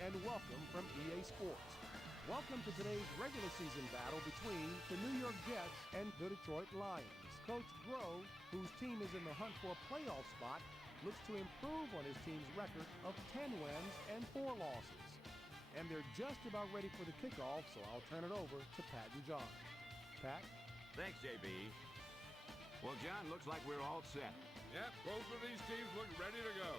and welcome from EA Sports. Welcome to today's regular season battle between the New York Jets and the Detroit Lions. Coach Grove, whose team is in the hunt for a playoff spot, looks to improve on his team's record of 10 wins and 4 losses. And they're just about ready for the kickoff, so I'll turn it over to Pat and John. Pat? Thanks, JB. Well, John, looks like we're all set. Yep, both of these teams look ready to go.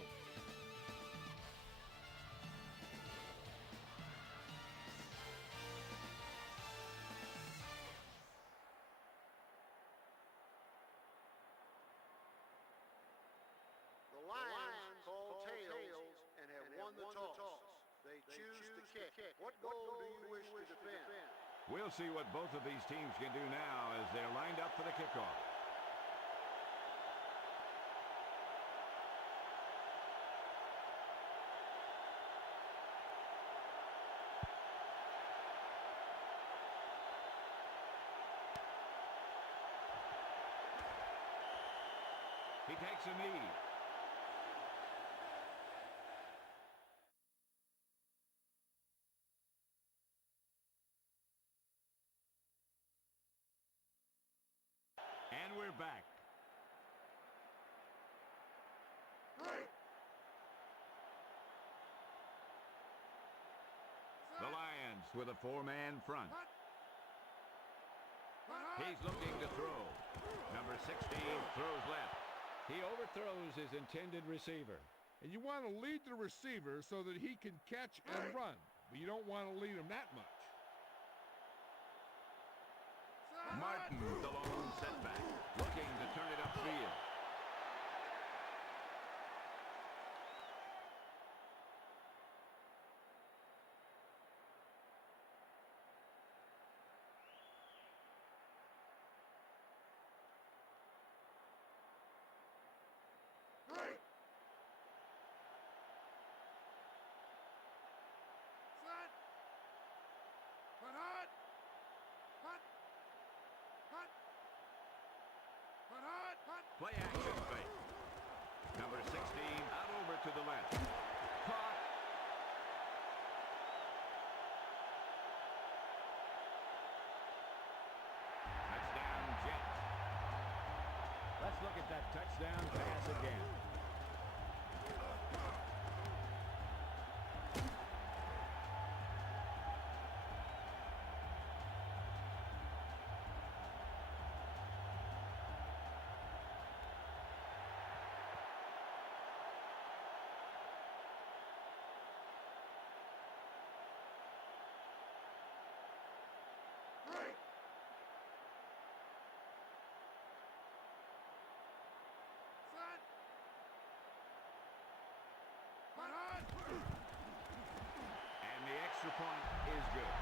The Lions call tails and have won the toss. They choose to kick. What goal do you wish to defend? We'll see what both of these teams can do now as they're lined up for the kickoff. He takes a knee. And we're back. The Lions with a 4-man front. He's looking to throw. Number 16 throws left. He overthrows his intended receiver. And you want to lead the receiver so that he can catch and run, but you don't want to lead him that much. Martin, the lone setback, looking to turn it upfield. Play action fake. Number 16 out over to the left. Caught. Touchdown Jets. Let's look at that touchdown pass again. And the extra point is good.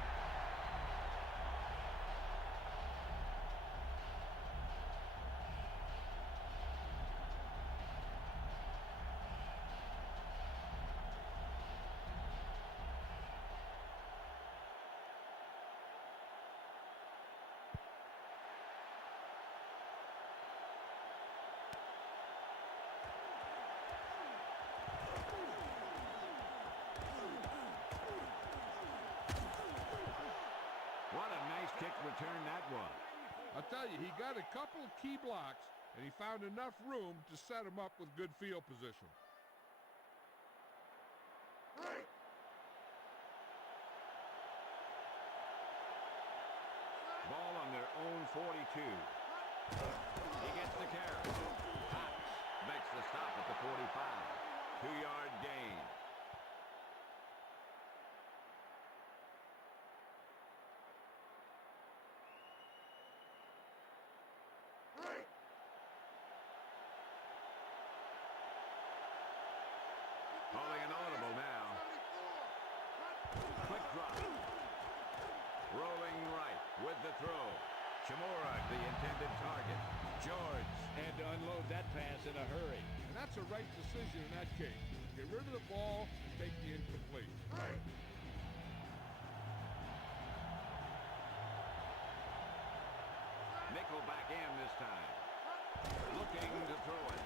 What a nice kick return that was. I'll tell you, he got a couple of key blocks, and he found enough room to set him up with good field position. Ball on their own 42. He gets the carry. Cox makes the stop at the 45. 2-yard gain. Calling an audible now. Quick drop. Rolling right with the throw. Chamora, the intended target. George had to unload that pass in a hurry. And that's a right decision in that case. Get rid of the ball and take the incomplete. Nickel back in this time. Looking to throw it.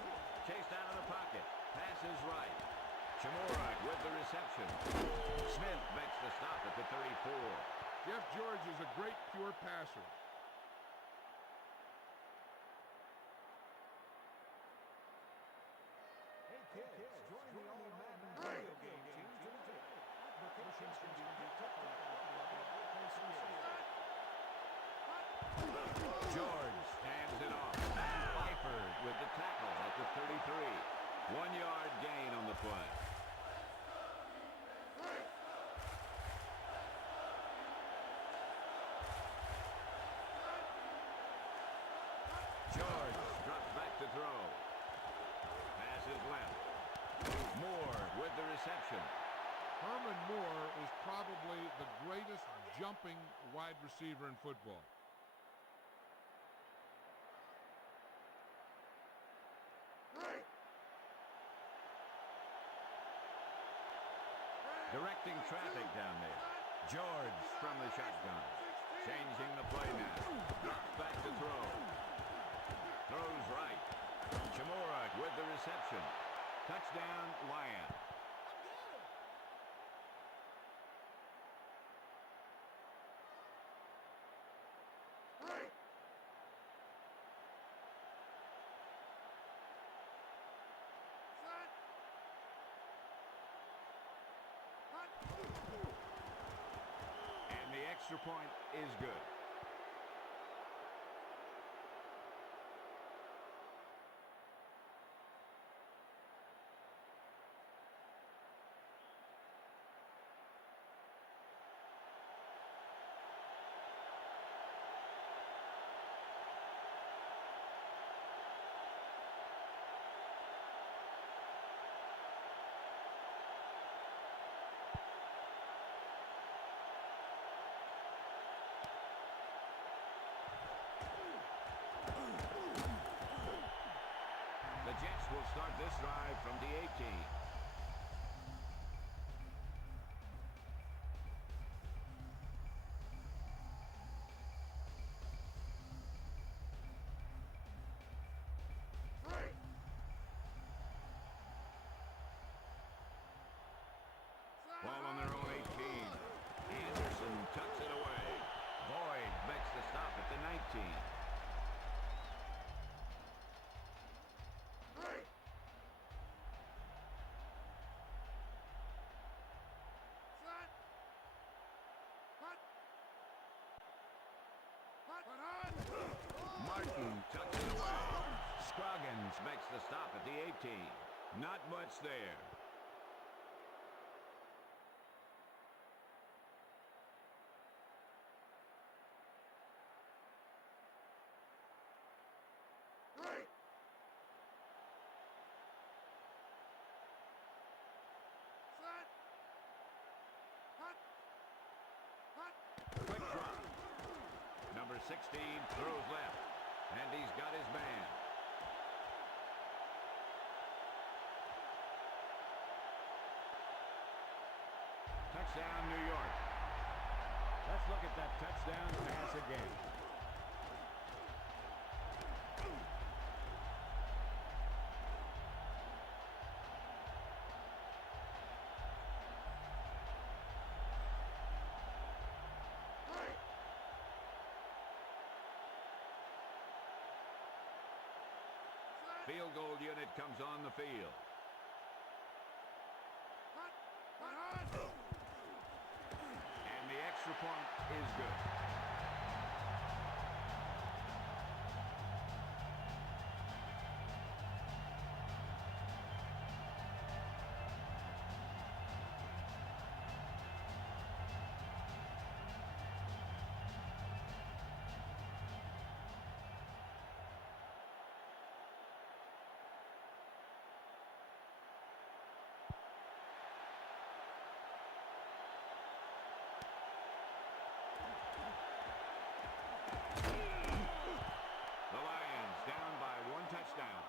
Chased out of the pocket. Passes right. Chamora with the reception. Smith makes the stop at the 34. Jeff George is a great pure passer. Hey kids, join the all-Madden video game team today. Applications can be picked up on George hands it off. Pfeiffer with the tackle at the 33. 1 yard gain on the play. George drops back to throw. Passes left. Moore with the reception. Herman Moore is probably the greatest jumping wide receiver in football. Directing traffic down there. George from the shotgun. Changing the play now. Drops back to throw. Throws right. Chamora with the reception. Touchdown, Lions. And the extra point is good. The Jets will start this drive from the 18. Ball on their own 18. Anderson tucks it away. Boyd makes the stop at the 19. Martin tucks it away. Scroggins makes the stop at the 18. Not much there. Quick drop. Number 16 throws left, and he's got his man. Touchdown, New York. Let's look at that touchdown pass again. Field goal unit comes on the field. And the extra point is good. The Lions down by one touchdown.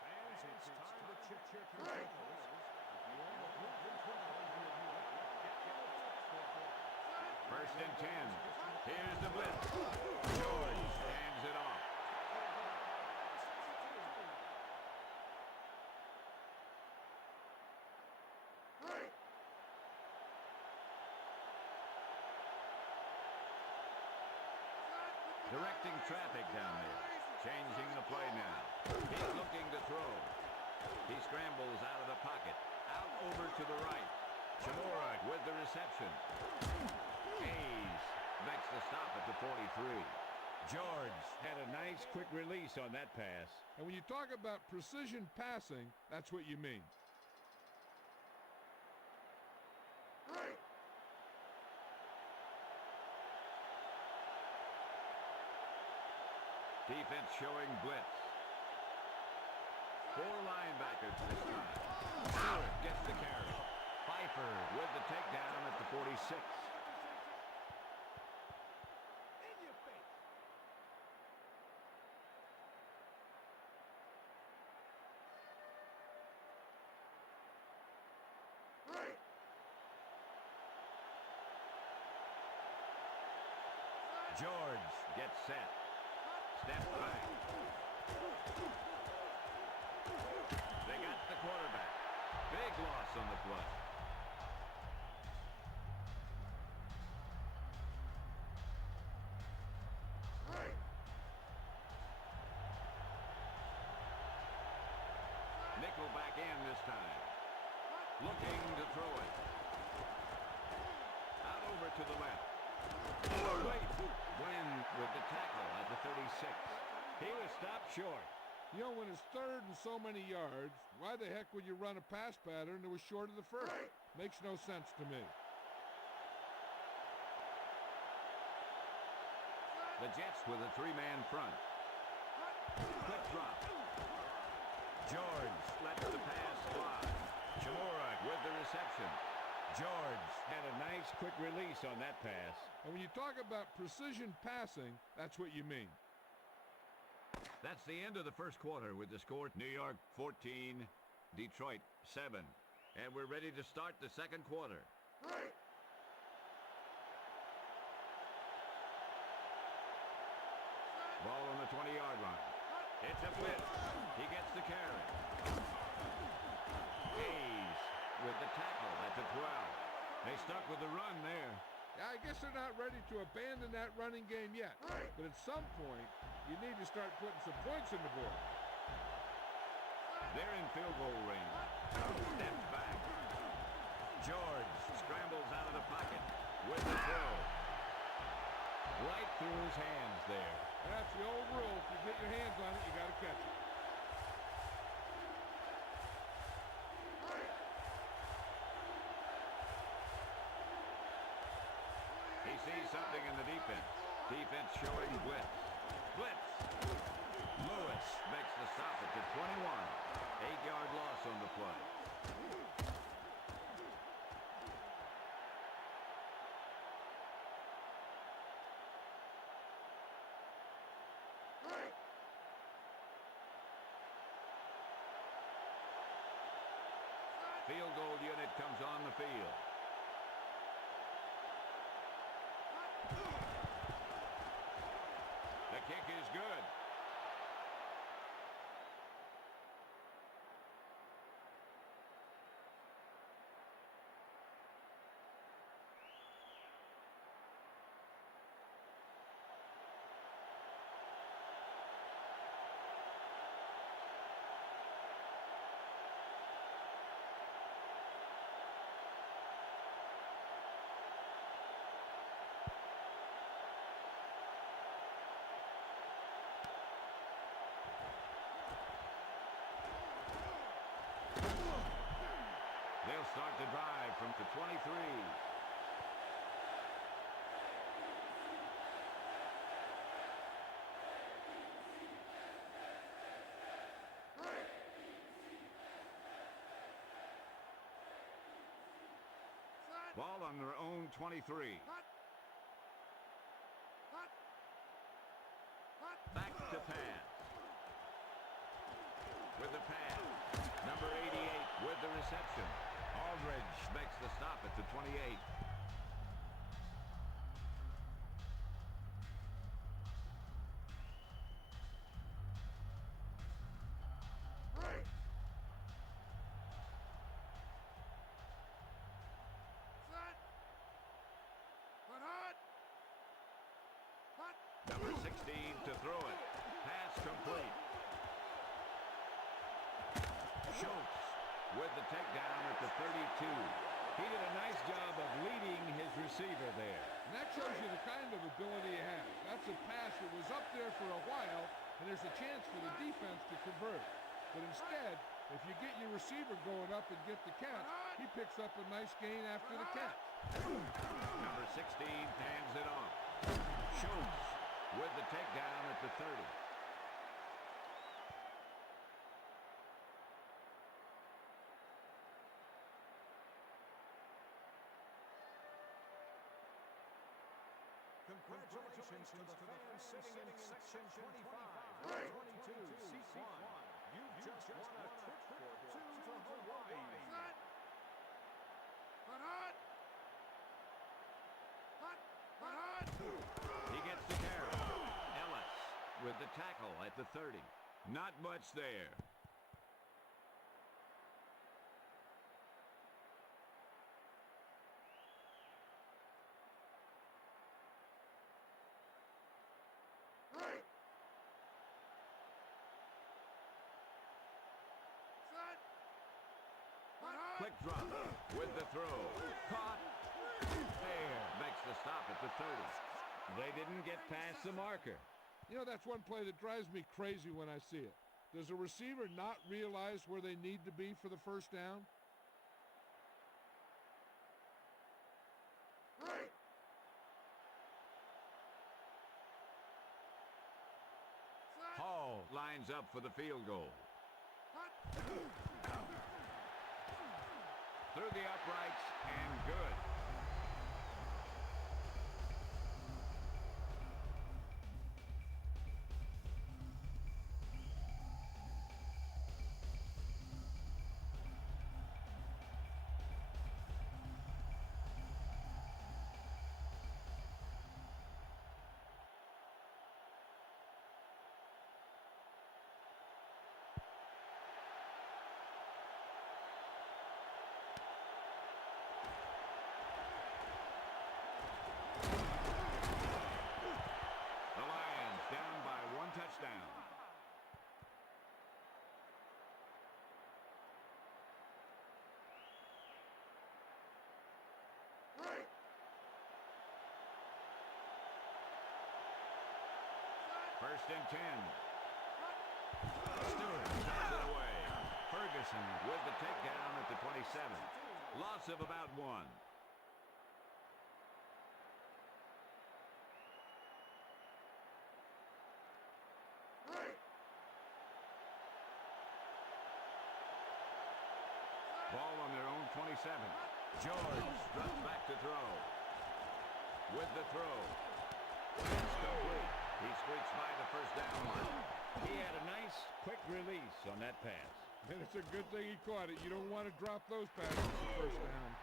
Fans, it's time to check your controls. First and 10. Here's the blitz. George hands it off. Directing traffic down there. Changing the play now. He's looking to throw. He scrambles out of the pocket. Out over to the right. Chamora with the reception. Hayes makes the stop at the 43. George had a nice quick release on that pass. And when you talk about precision passing, that's what you mean. Defense showing blitz. 4 linebackers this time. Stewart gets the carry. Pfeiffer with the takedown at the 46. George gets set. Step back. They got the quarterback. Big loss on the play. Nickel back in this time. Looking to throw it. Out over to the left. Wait. Glenn with the tackle at the 36. He was stopped short. You know, when it's third and so many yards, why the heck would you run a pass pattern that was short of the first? Makes no sense to me. The Jets with a 3-man front. Quick drop. George lets the pass fly. Chamora with the reception. George had a nice quick release on that pass. And when you talk about precision passing, that's what you mean. That's the end of the first quarter with the score New York 14, Detroit 7. And we're ready to start the second quarter. Ball on the 20-yard line. It's a blitz. He gets the carry. Hayes with the tackle at the 12. They stuck with the run there. Yeah, I guess they're not ready to abandon that running game yet. But at some point, you need to start putting some points in the board. They're in field goal range. Step back. George scrambles out of the pocket with the throw. Right through his hands there. That's the old rule. If you get your hands on it, you got to catch it. He sees something in the defense. Defense showing blitz. Blitz. Lewis makes the stop at the 21. 8-yard loss on the play. Field goal unit comes on the field. The kick is good. They'll start the drive from the 23. Ball on their own 23. Back to pass. With the pass. Number 88 with the reception. Aldridge makes the stop at the 28. Number 16 Schultz with the takedown at the 32. He did a nice job of leading his receiver there. And that shows you the kind of ability he has. That's a pass that was up there for a while, and there's a chance for the defense to convert. But instead, if you get your receiver going up and get the catch, he picks up a nice gain after the catch. Number 16 hands it off. Schultz with the takedown at the 30. Congratulations to the fans sitting in section 25, 22, seat 1. You've just won a trip to Hawaii. He gets the carry. Ellis with the tackle at the 30. Not much there. Quick drop with the throw. Caught. There. Makes the stop at the 30. They didn't get past the marker. You know, that's one play that drives me crazy when I see it. Does a receiver not realize where they need to be for the first down? Hall lines up for the field goal. Through the uprights and good. Touchdown. First and 10. Stewart knocks it away. Ferguson with the takedown at the 27. Loss of about 1. Ball on their own 27. George drops back to throw. With the throw. It's complete. He squeaks by the first down line. He had a nice, quick release on that pass. And it's a good thing he caught it. You don't want to drop those passes for first down.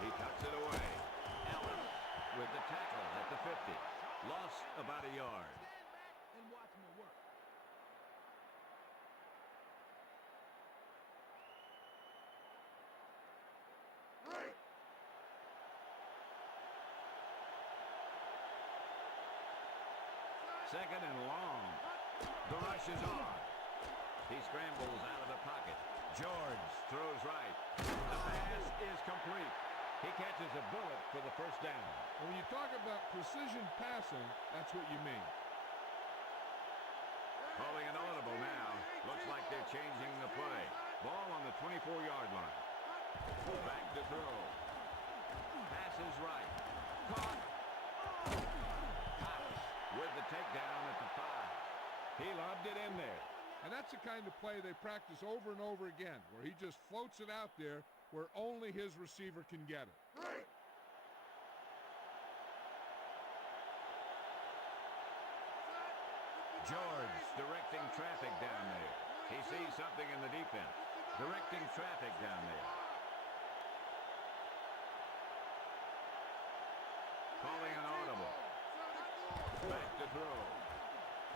He tucks it away. Ellis with the tackle at the 50. Lost about a yard. And watch me work. Second and long. The rush is on. He scrambles out of the pocket. George throws right. The pass is complete. He catches a bullet for the first down. When you talk about precision passing, that's what you mean. Calling an audible now. Looks like they're changing the play. Ball on the 24-yard line. Back to throw. Pass is right. Caught. House with the takedown at the 5. He lobbed it in there. And that's the kind of play they practice over and over again, where he just floats it out there where only his receiver can get it. George directing traffic down there. He sees something in the defense. Directing traffic down there. Calling an audible. Back to throw.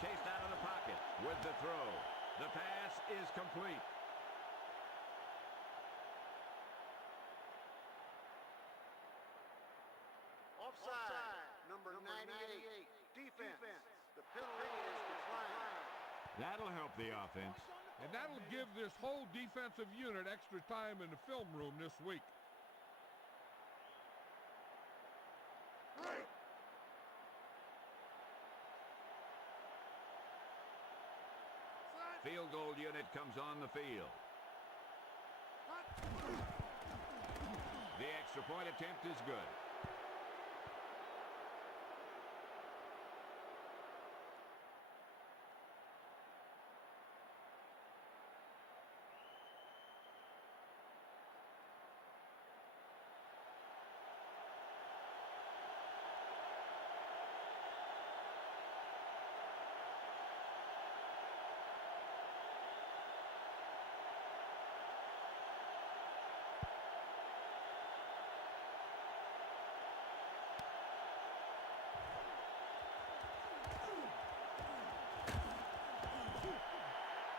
Chased out of the pocket. the throw. The pass is complete. Offside, number 98. Defense. The penalty is declined. That'll help the offense. And that'll give this whole defensive unit extra time in the film room this week. Field goal unit comes on the field. The extra point attempt is good.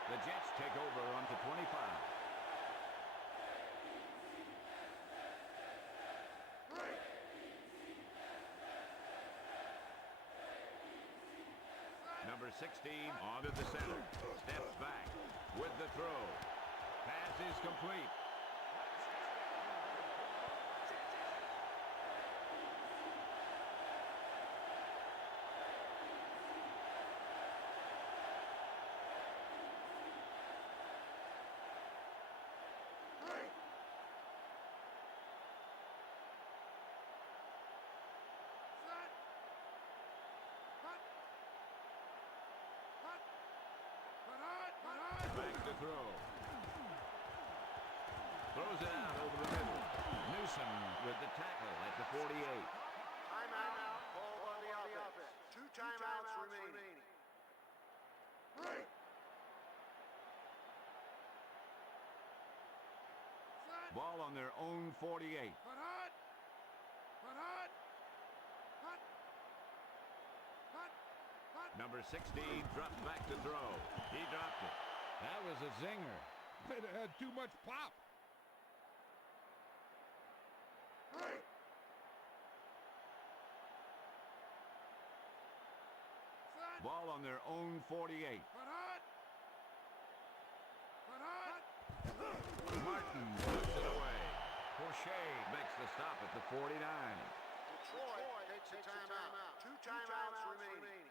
The Jets take over onto 25. Number 16 onto the center. Steps back with the throw. Pass is complete. Back to throw. Throws it out over the middle. Newsom with the tackle at the 48. Timeout. Called on the offense. 2 timeouts remaining. Ball on their own 48. Number 16 drops back to throw. He dropped it. That was a zinger. It had too much pop. Ball on their own 48. Martin puts it away. Porcher makes the stop at the 49. Detroit takes a timeout. 2 timeouts remaining.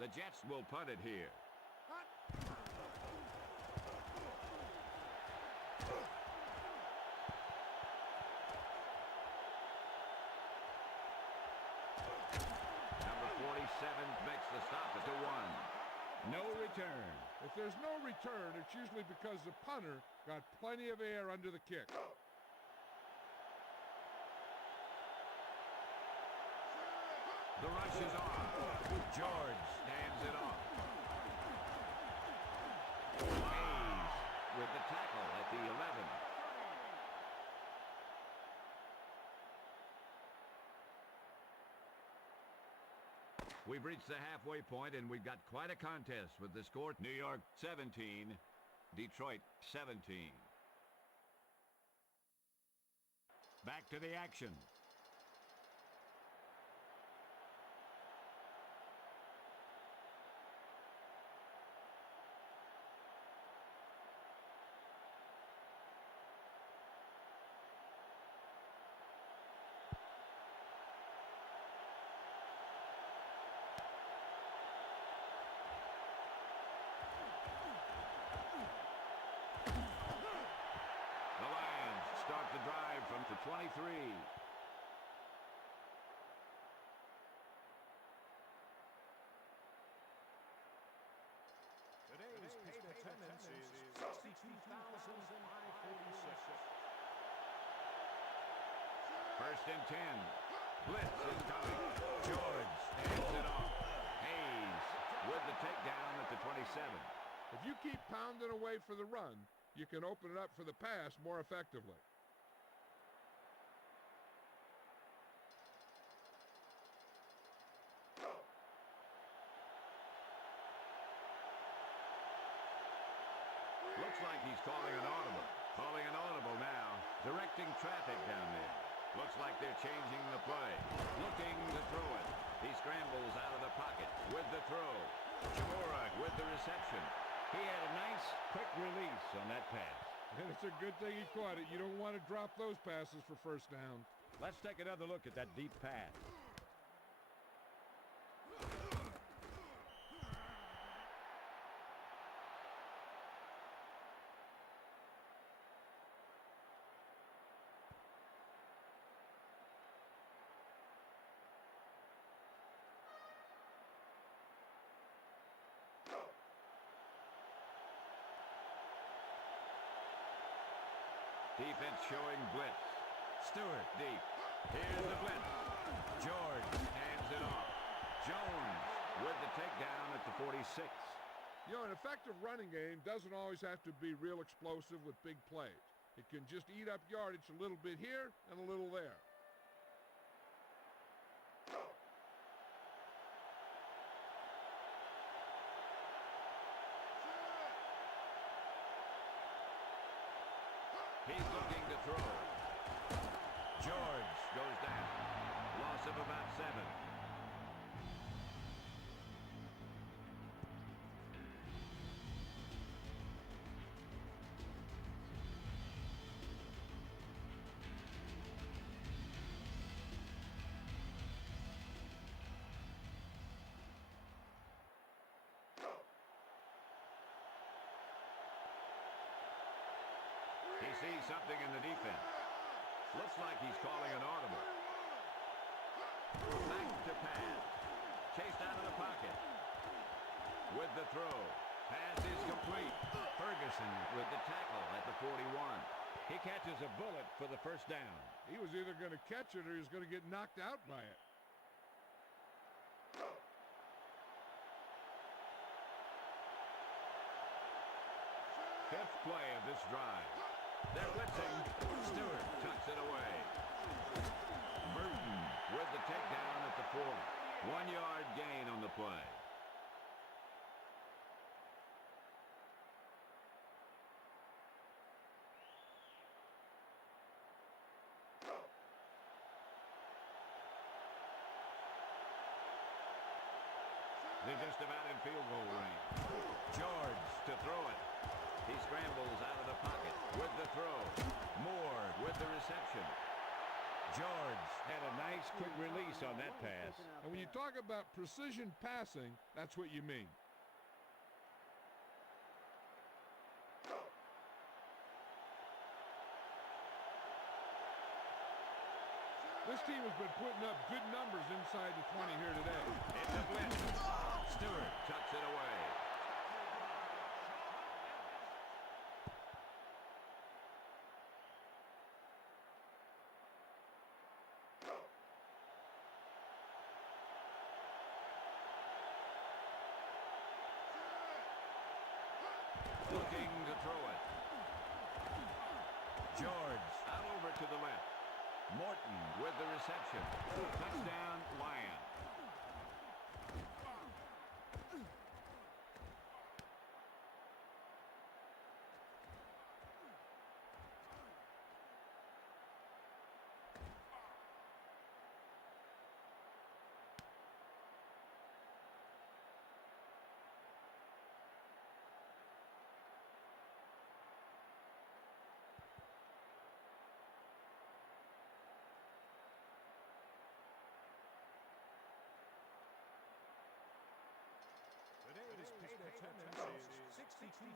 The Jets will punt it here. Number 47 makes the stop at the 1. No return. If there's no return, it's usually because the punter got plenty of air under the kick. The rush is on. George stands it off. Hayes with the tackle at the 11. We've reached the halfway point, and we've got quite a contest with the score. New York 17, Detroit 17. Back to the action. Start the drive from the 23. Today's paid attendance is 62,546. First and 10. Blitz is coming. George hands it off. Hayes with the takedown at the 27. If you keep pounding away for the run, you can open it up for the pass more effectively. he's calling an audible. Calling an audible now. Directing traffic down there. Looks like they're changing the play. Looking to throw it. He scrambles out of the pocket with the throw. Kimura with the reception. He had a nice quick release on that pass. And it's a good thing he caught it. You don't want to drop those passes for first down. Let's take another look at that deep pass. Defense showing blitz. Stewart deep. Here's the blitz. George hands it off. Jones with the takedown at the 46. You know, an effective running game doesn't always have to be real explosive with big plays. It can just eat up yardage a little bit here and a little there. He's looking to throw. George goes down. Loss of about 7. He sees something in the defense. Looks like he's calling an audible. Back to pass. Chased out of the pocket. With the throw. Pass is complete. Ferguson with the tackle at the 41. He catches a bullet for the first down. He was either going to catch it or he was going to get knocked out by it. Fifth play of this drive. They're blitzing. Stewart tucks it away. Burton with the takedown at the 40. 1-yard gain on the play. They're just about in field goal range. George to throw it. He scrambles out of the pocket with the throw. Moore with the reception. George had a nice quick release on that pass. And when you talk about precision passing, that's what you mean. This team has been putting up good numbers inside the 20 here today. It's a blitz. Stewart tucks it away. Looking to throw it. George out over to the left. Morton with the reception. Touchdown, Lions. Today's paid attendance is 62,546.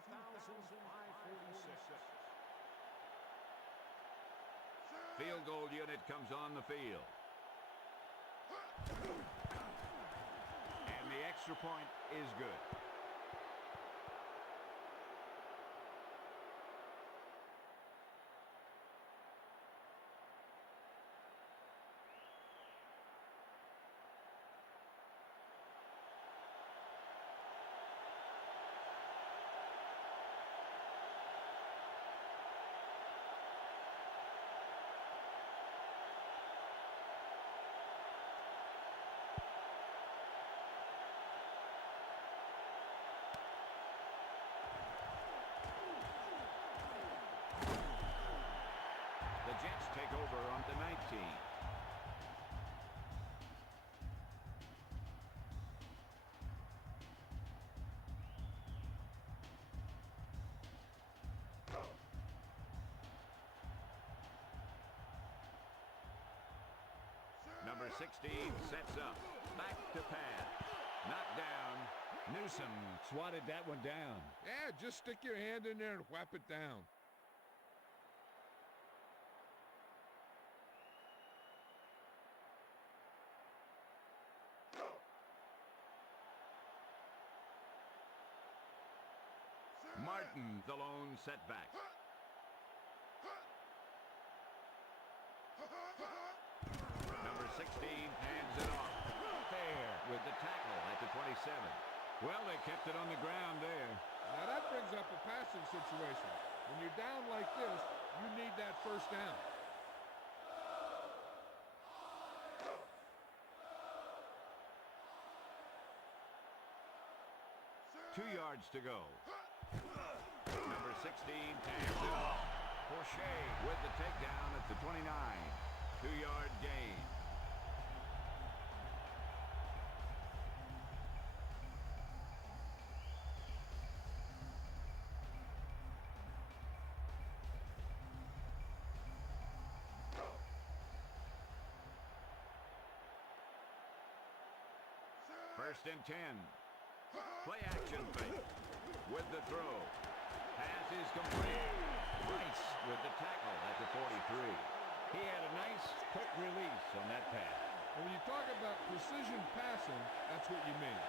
Field goal unit comes on the field. And the extra point is good. Jets take over on the 19. Number 16 sets up. Back to pass. Knocked down. Newsom swatted that one down. Yeah, just stick your hand in there and whap it down. Martin, the lone setback. Number 16 hands it off. Fair with the tackle at the 27. Well, they kept it on the ground there. Now that brings up a passing situation. When you're down like this, you need that first down. Two yards to go. Number 16 hands it off. O'Shea with the takedown at the 29. 2-yard gain. First and 10. Play action fake. With the throw. Pass is complete. Rice with the tackle at the 43. He had a nice quick release on that pass. When you talk about precision passing, that's what you mean.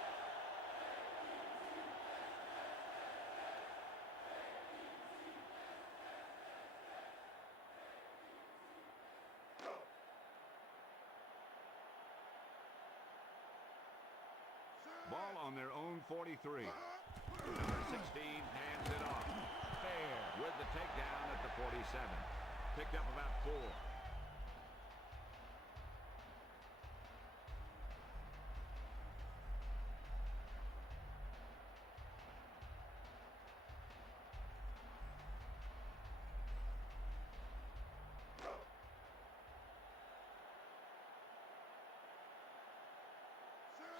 Ball on their own 43. Number 16 hands it off. Fair with the takedown at the 47. Picked up about 4.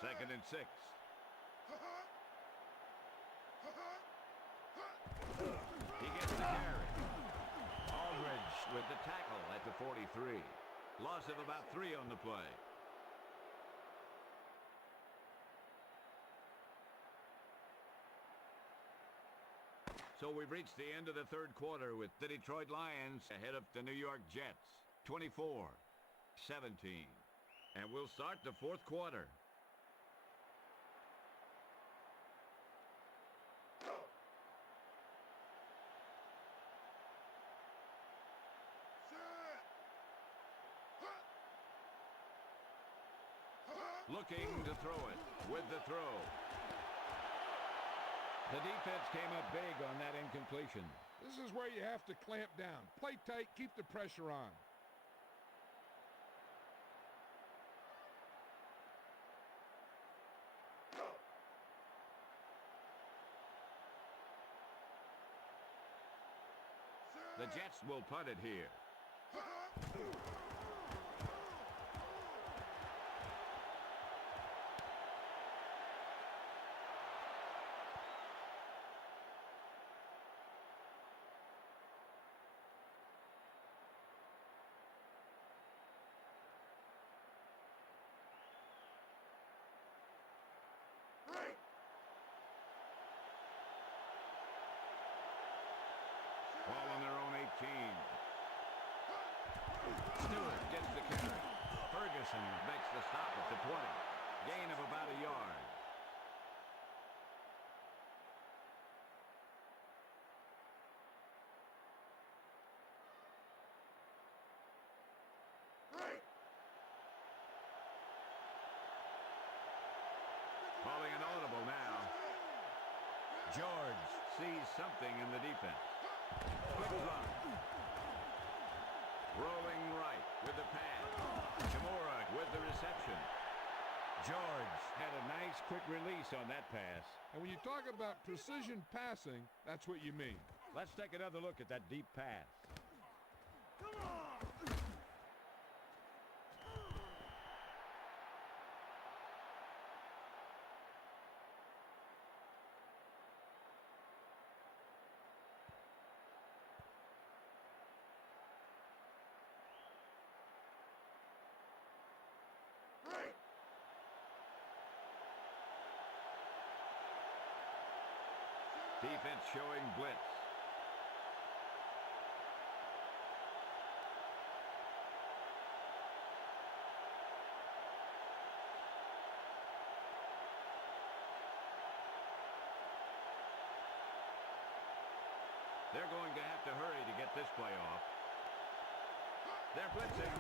Second and 6. He gets the carry. Aldridge with the tackle at the 43. Loss of about 3 on the play. So we've reached the end of the third quarter with the Detroit Lions ahead of the New York Jets, 24-17. And we'll start the fourth quarter. Looking to throw it with the throw. The defense came up big on that incompletion. This is where you have to clamp down. Play tight, keep the pressure on. The Jets will punt it here. Ball on their own 18. Stewart gets the carry. Ferguson makes the stop at the 20. Gain of about a yard. Calling an audible now. George sees something in the defense. Quick run. Rolling right with the pass. Kimura with the reception. George had a nice quick release on that pass. And when you talk about precision passing, that's what you mean. Let's take another look at that deep pass. Come on! Defense showing blitz. They're going to have to hurry to get this play off. They're blitzing.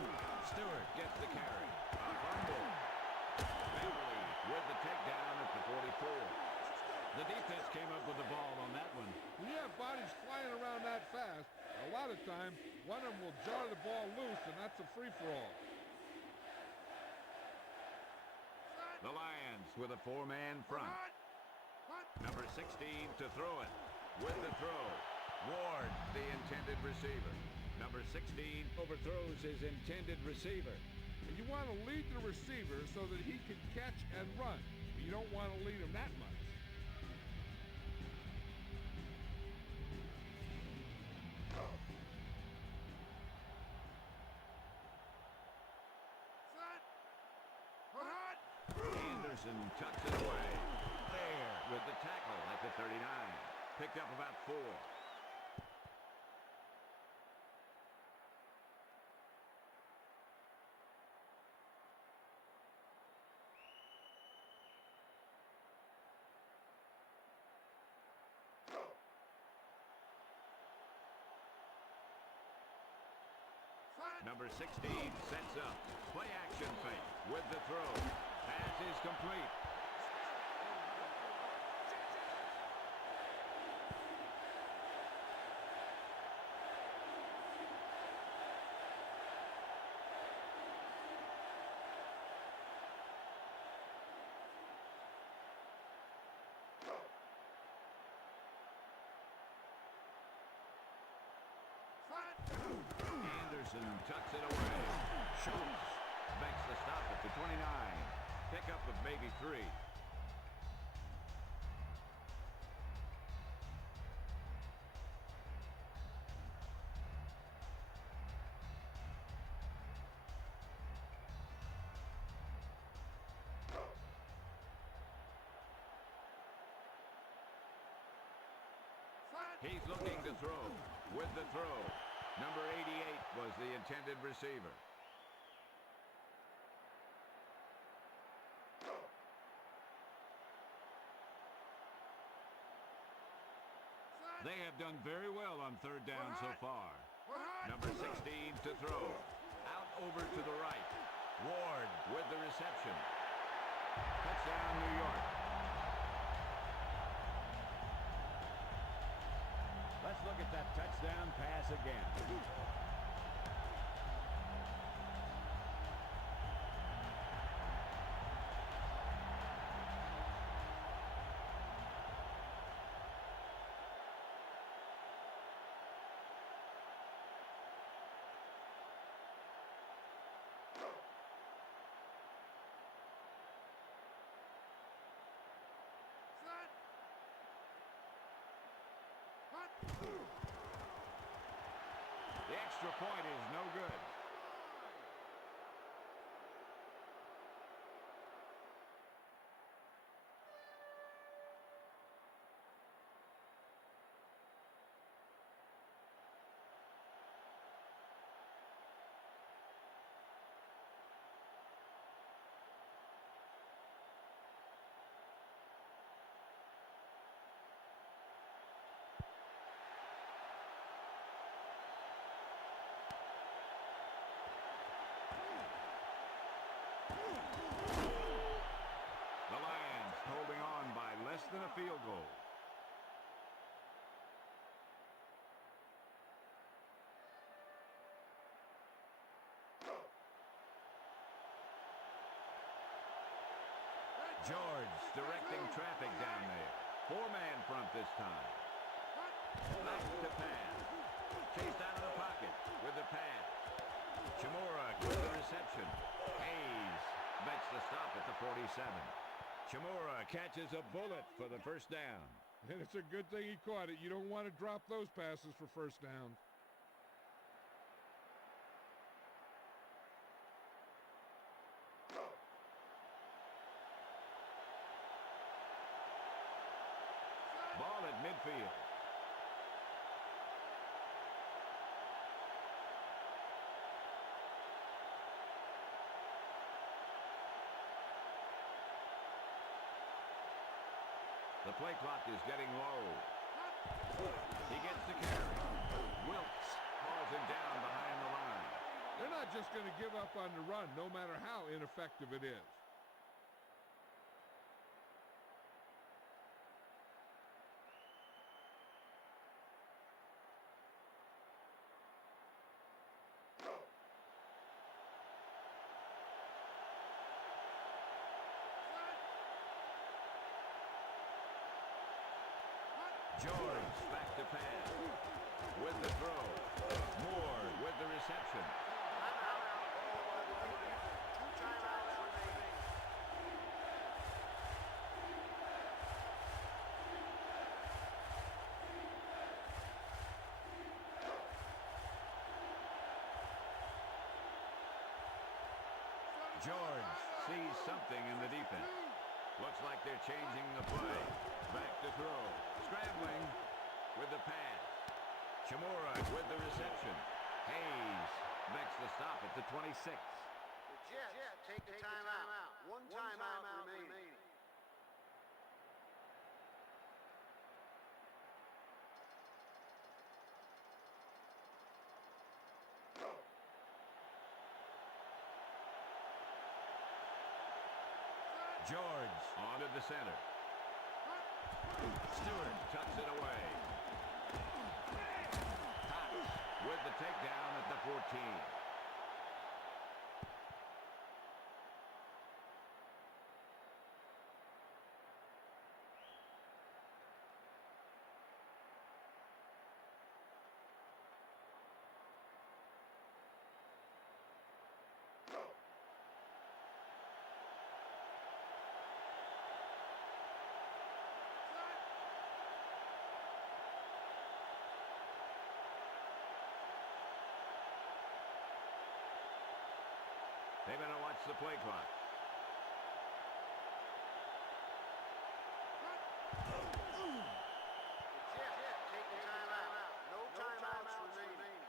Stewart gets the carry. A fumble. Beverly with the takedown at the 44. The defense came up with the ball on that one. When you have bodies flying around that fast, a lot of time, one of them will jar the ball loose, and that's a free-for-all. The Lions with a four-man front. Number 16 to throw it. With the throw, Ward, the intended receiver. Number 16 overthrows his intended receiver. And you want to lead the receiver so that he can catch and run. But you don't want to lead him that much. Anderson tucks it away. There with the tackle at the 39. Picked up about 4. Number 16 sets up. Play action fake with the throw. Pass is complete. Anderson tucks it away. Schultz makes the stop at the 29. Pick up of maybe 3. He's looking to throw. With the throw. Number 88 was the intended receiver. They have done very well on third down so far. Number 16 to throw. Out over to the right. Ward with the reception. Touchdown, New York. Let's look at that touchdown pass again. The extra point is no good. The Lions holding on by less than a field goal. George directing traffic down there. Four-man front this time. Back to pass. Chased out of the pocket with the pass. Chimura with the reception. Hayes makes the stop at the 47. Chimura catches a bullet for the first down. And it's a good thing he caught it. You don't want to drop those passes for first down. Ball at midfield. field. The play clock is getting low. He gets the carry. Wilkes hauls him down behind the line. They're not just going to give up on the run, no matter how ineffective it is. George back to pass. With the throw. Moore with the reception. George sees something in the defense. Looks like they're changing the play. Back to throw. Scrambling with the pass. Chimura with the reception. Hayes makes the stop at the 26. The Jets take the timeout. One timeout remaining. George onto the center. Stewart tucks it away. Cox with the takedown at the 14. They better watch the play clock. The Jets take the timeout. No timeouts remaining.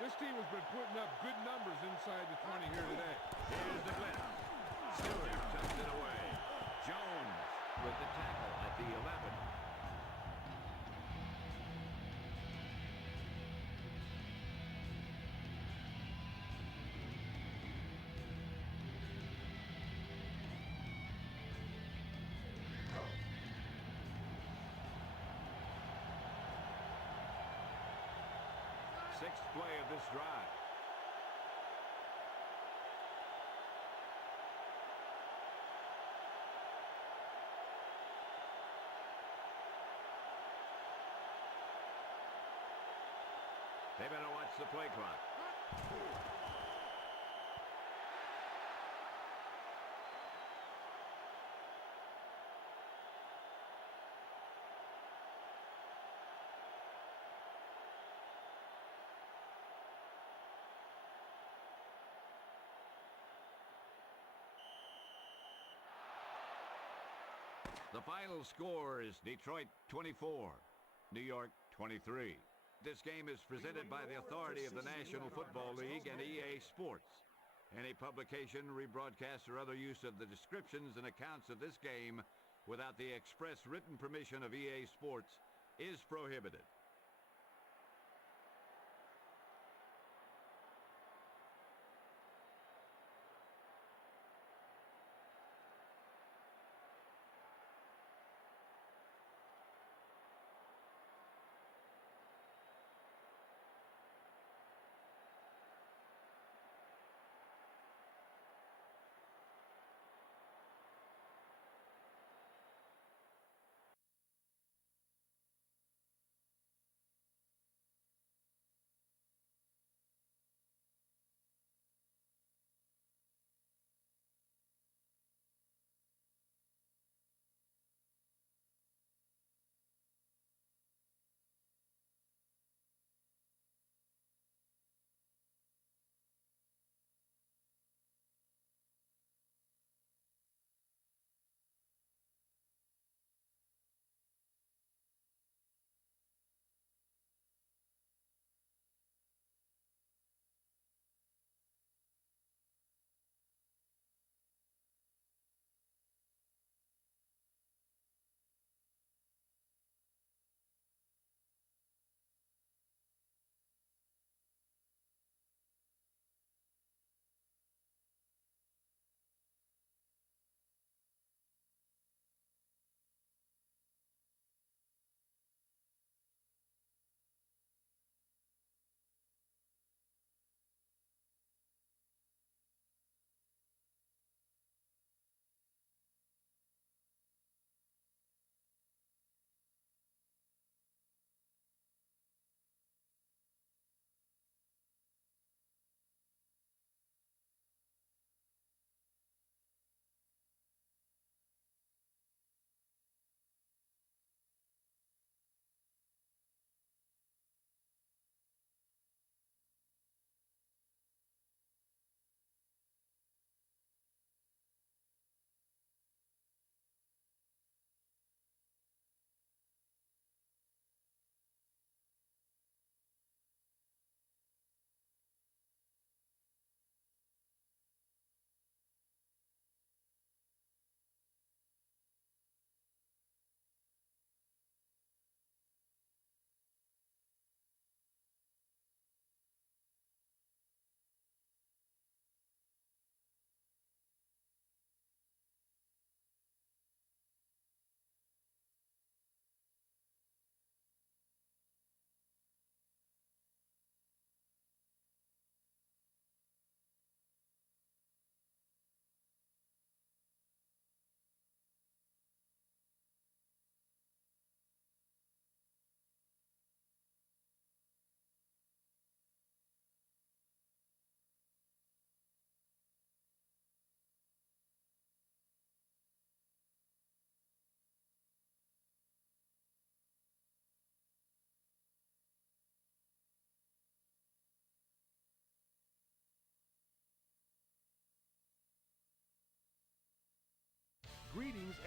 This team has been putting up good numbers inside the 20 here today. Here's the blitz. Stewart tucks it away. Jones with the tackle at the 11. Sixth play of this drive. They better watch the play clock. The final score is Detroit 24, New York 23. This game is presented by the authority of the National Football League and EA Sports. Any publication, rebroadcast, or other use of the descriptions and accounts of this game without the express written permission of EA Sports is prohibited.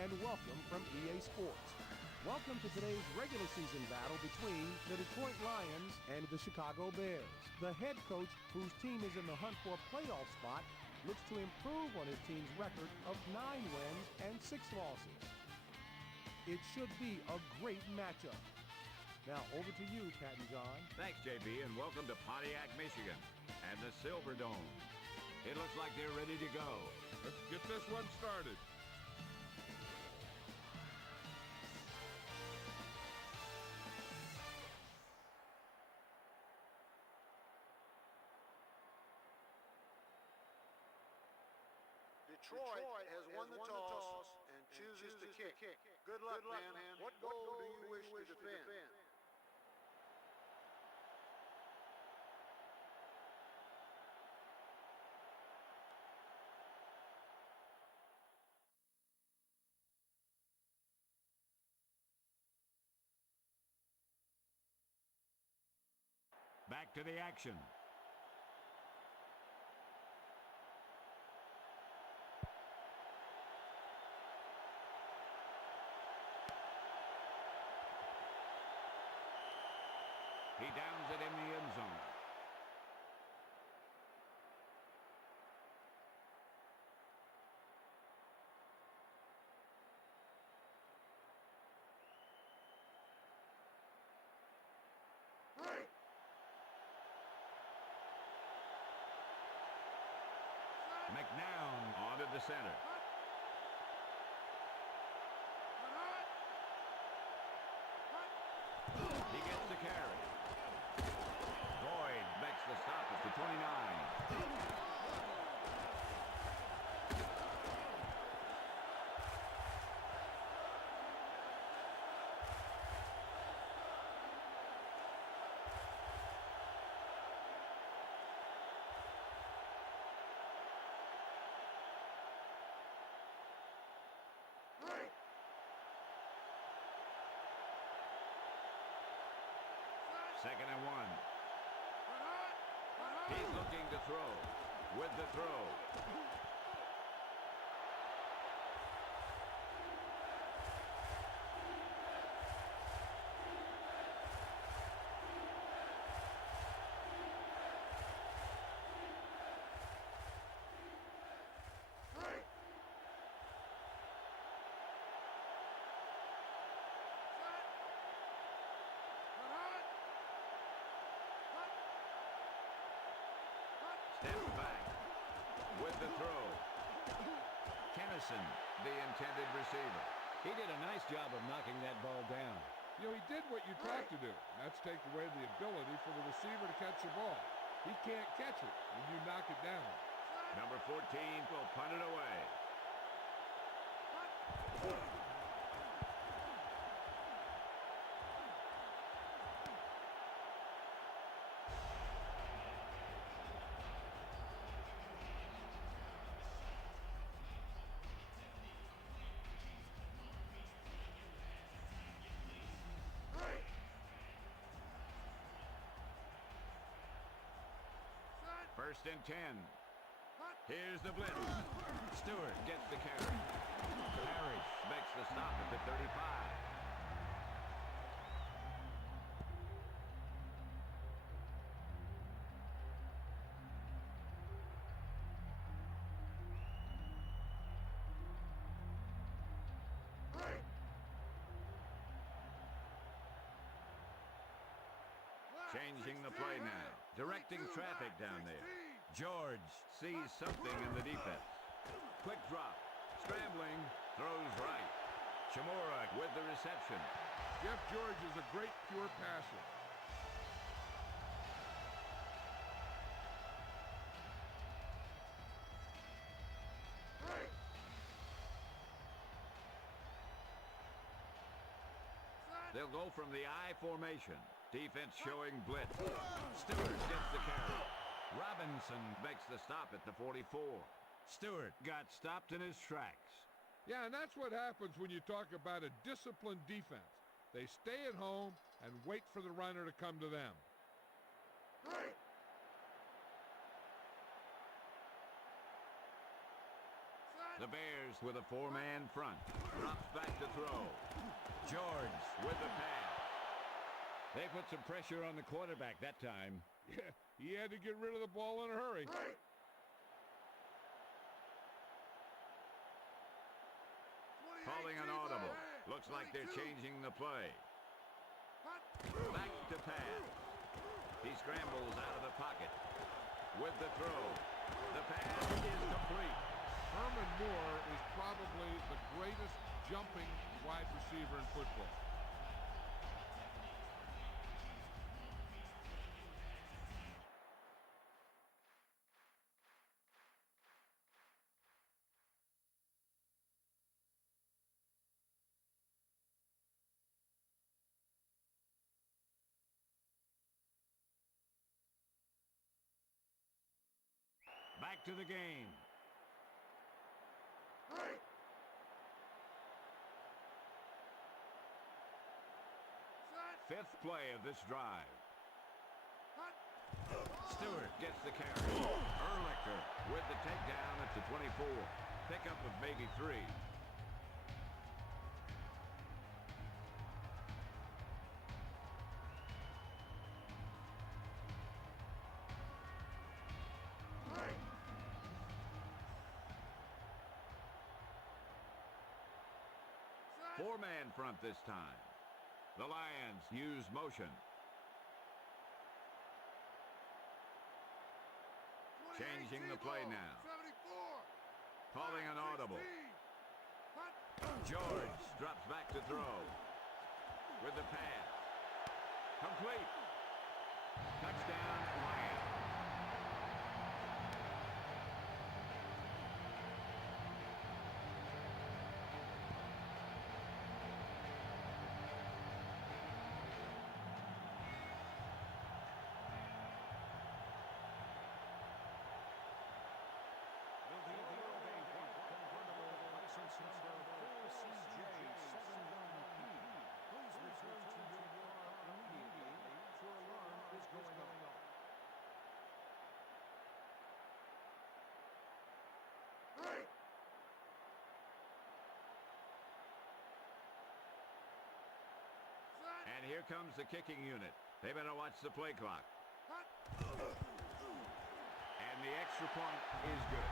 and welcome from EA Sports. Welcome to today's regular season battle between the Detroit Lions and the Chicago Bears. The head coach, whose team is in the hunt for a playoff spot, looks to improve on his team's record of 9 wins and 6 losses. It should be a great matchup. Now over to you, Pat and John. Thanks, JB, and welcome to Pontiac, Michigan, and the Silverdome. It looks like they're ready to go. Let's get this one started. Detroit has won the toss and chooses to kick. Good luck, man. What goal do you wish to defend? Back to the action. He downs it in the end zone. McNown onto the center. He gets the carry. Boyd makes the stop at the 29. Second and 1. He's looking to throw. With the throw. Steps back with the throw. Kennison, the intended receiver. He did a nice job of knocking that ball down. You know, he did what you taught to do. That's take away the ability for the receiver to catch the ball. He can't catch it when you knock it down. Number 14 will punt it away. First and 10. Here's the blitz. Stewart gets the carry. Parrish makes the stop at the 35. Changing the play now. Directing traffic down there. George sees something in the defense. Quick drop. Scrambling. Throws right. Chimura with the reception. Jeff George is a great pure passer. They'll go from the I formation. Defense showing blitz. Stewart gets the carry. Robinson makes the stop at the 44. Stewart got stopped in his tracks. Yeah, and that's what happens when you talk about a disciplined defense. They stay at home and wait for the runner to come to them. The Bears with a four-man front. Drops back to throw. George with the pass. They put some pressure on the quarterback that time. Yeah, he had to get rid of the ball in a hurry. Calling an audible. Looks like they're changing the play. Back to pass. He scrambles out of the pocket. With the throw. The pass is complete. Herman Moore is probably the greatest jumping wide receiver in football. Back to the game. Fifth play of this drive. Stewart gets the carry. Ehrlicher with the takedown at the 24. Pickup of maybe 3. Four-man front this time. The Lions use motion. Changing the play now. Calling an audible. George drops back to throw. With the pass. Complete. Touchdown, Lions. And here comes the kicking unit. They better watch the play clock. And the extra point is good.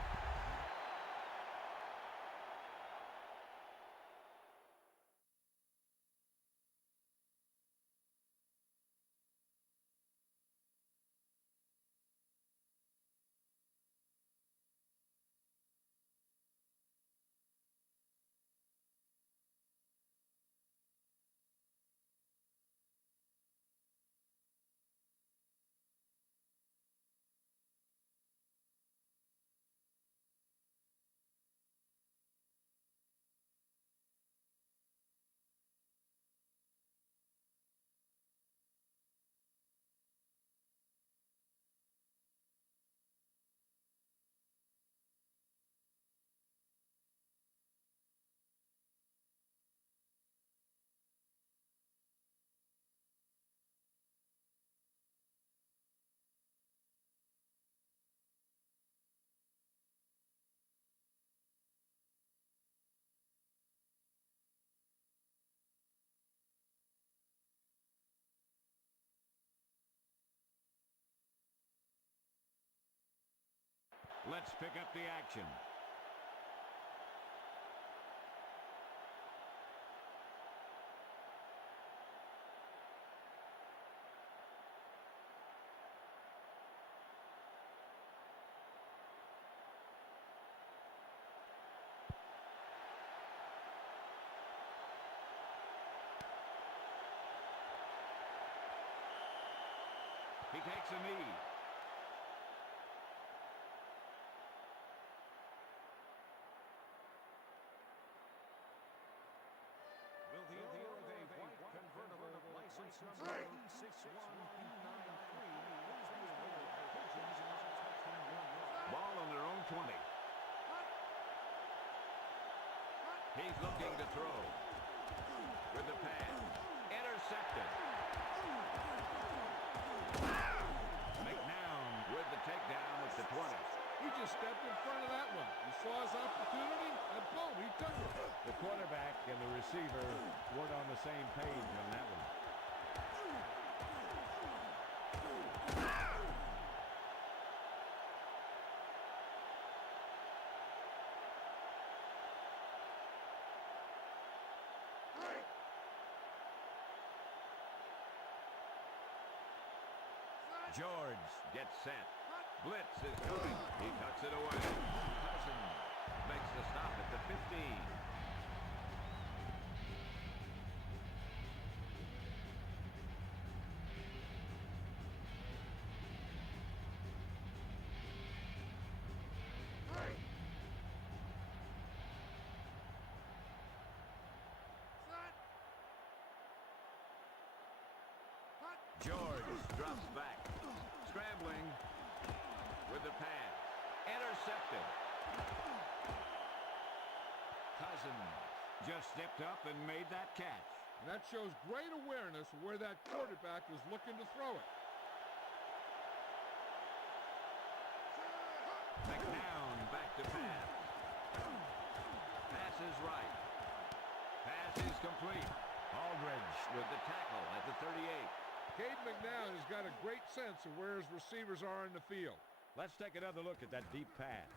Let's pick up the action. He takes a knee. Ball on their own 20. He's looking to throw. With the pass. Intercepted. McNown with the takedown at the 20. He just stepped in front of that one. He saw his opportunity, weren't on the same page on that one. George gets set. Blitz is coming. He tucks it away. Cousins makes the stop at the 15. George drops back. Scrambling with the pass. Intercepted. Cousins just stepped up and made that catch. And that shows great awareness of where that quarterback is looking to throw it. McNown back to pass. Pass is right. Pass is complete. Aldridge with the tackle at the 38. Cade McNown has got a great sense of where his receivers are in the field. Let's take another look at that deep pass.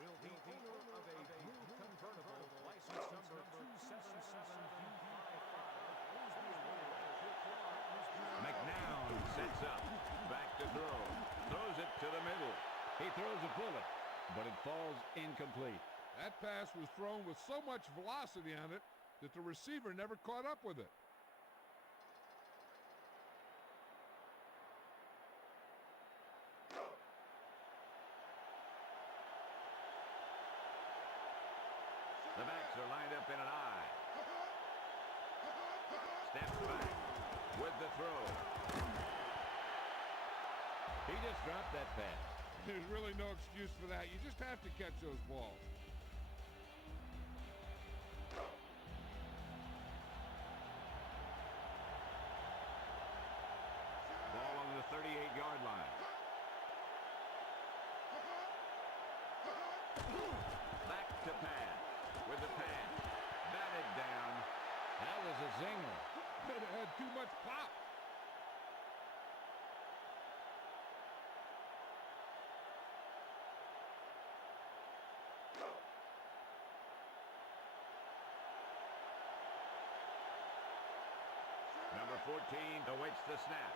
Will the owner of a blue convertible license number 27775 McNown sets up. Back to throw. Throws it to the middle. He throws a bullet, but it falls incomplete. That pass was thrown with so much velocity on it that the receiver never caught up with it. The backs are lined up in an I. Steps back with the throw. He just dropped that pass. There's really no excuse for that. You just have to catch those balls. Ball on the 38-yard line. Back to pass with the pass. Batted down. That was a zinger. Could have had too much pop. Number 14 awaits the snap.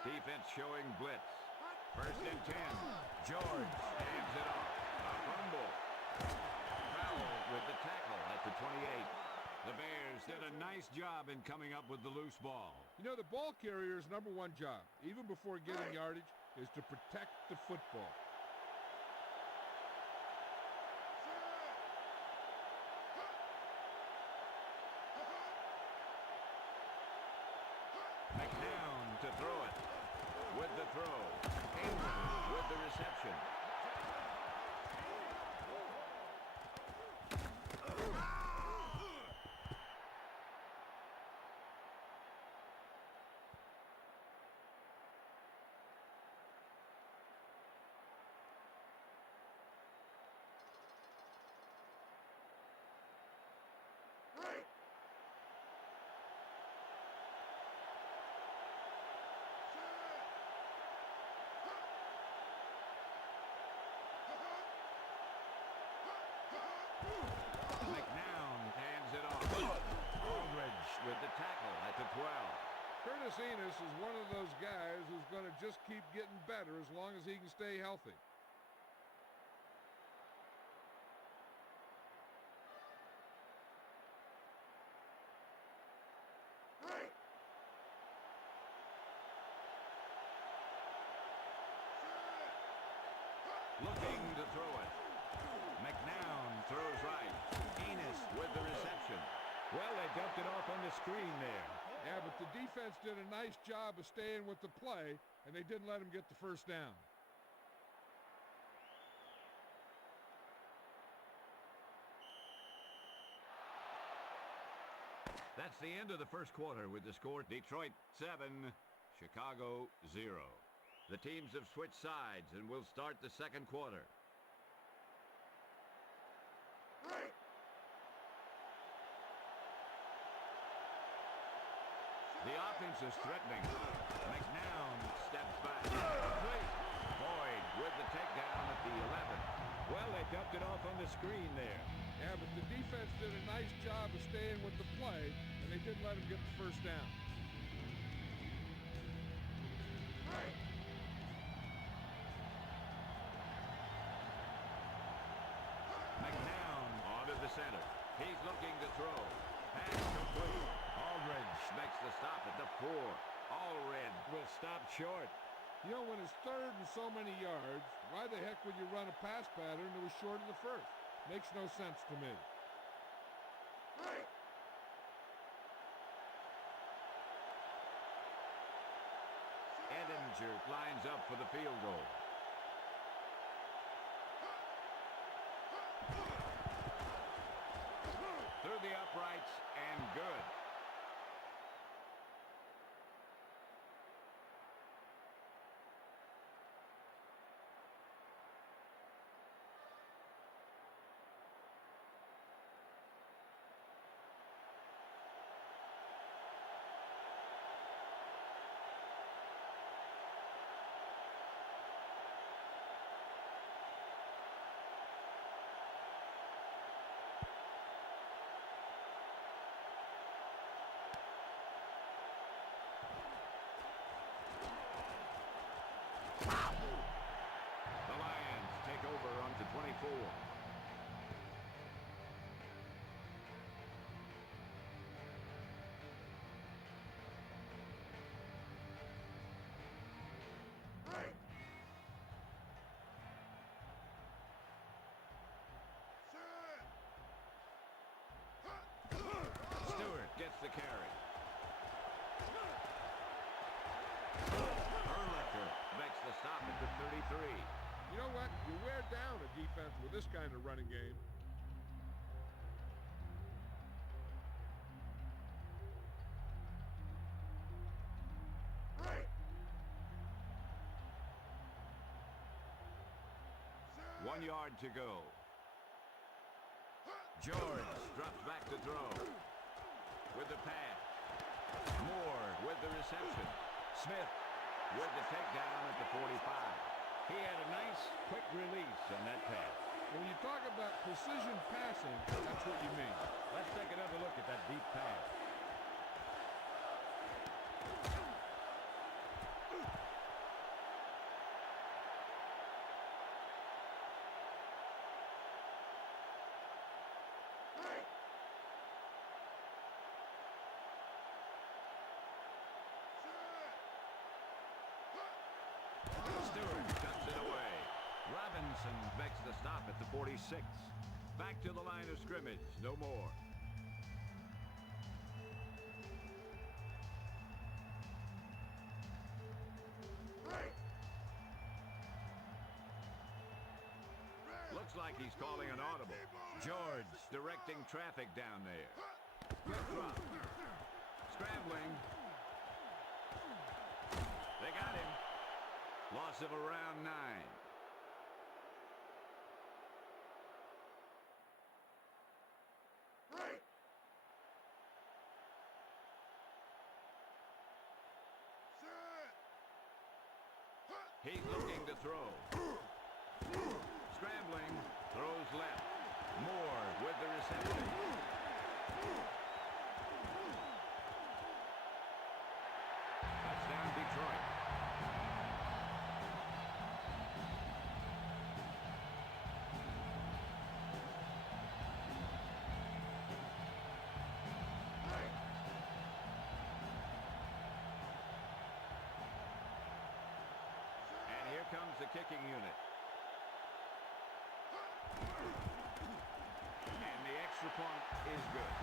Defense showing blitz. First and 10. George hands it off. A fumble. Powell with the tackle at the 28. The Bears did a nice job in coming up with the loose ball. You know, the ball carrier's number one job, even before getting yardage, is to protect the football. McNown to throw it. With the throw. England with the reception. McNown hands it off. Aldridge with the tackle at the 12. Curtis Enos is one of those guys who's going to just keep getting better as long as he can stay healthy. defense did a nice job of staying with the play, and they didn't let him get the first down. That's the end of the first quarter with the score Detroit 7, Chicago 0. The teams have switched sides and will start the second quarter. The offense is threatening. McNown steps back. Complete. Boyd with the takedown at the 11. Well, they dumped it off on the screen there. Yeah, but the defense did a nice job of staying with the play, and they didn't let him get the first down. McNown onto the center. He's looking to throw. Pass complete. Aldridge makes the stop at the 4. Allred will stop short. You know, when it's third and so many yards, why the heck would you run a pass pattern that was short of the first? Makes no sense to me. Edinger lines up for the field goal. Through the uprights and good. The Lions take over onto 24. Stewart gets the carry. Urlacher makes the stop at the 33. You know what? You wear down a defense with this kind of running game. One yard to go. George drops back to throw. With the pass. Moore with the reception. Smith with the takedown at the 45. He had a nice, quick release on that pass. When you talk about precision passing, that's what you mean. Let's take another look at that deep pass. Stewart cuts it away. Robinson makes the stop at the 46. Back to the line of scrimmage. No more. Looks like he's calling an audible. George directing traffic down there. Good drop. Scrambling. They got him. Loss of around 9. He's looking to throw. Scrambling. Throws left. Moore with the reception. Touchdown Detroit. And here comes the kicking unit. And the extra point is good.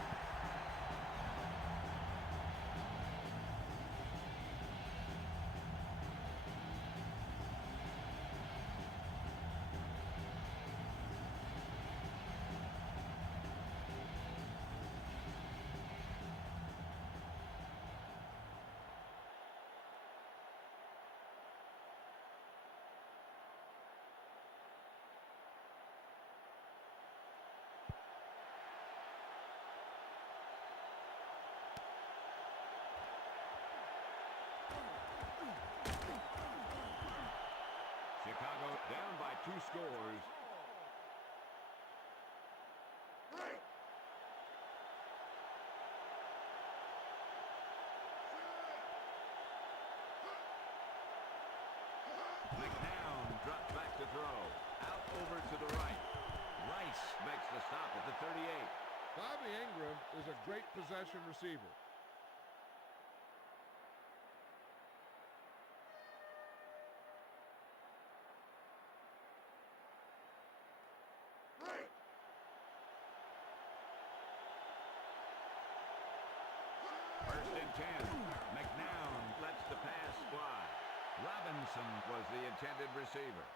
two scores. McNown drops back to throw. Out over to the right. Rice makes the stop at the 38. Bobby Ingram is a great possession receiver. First and 10. McNown lets the pass fly. Robinson was the intended receiver.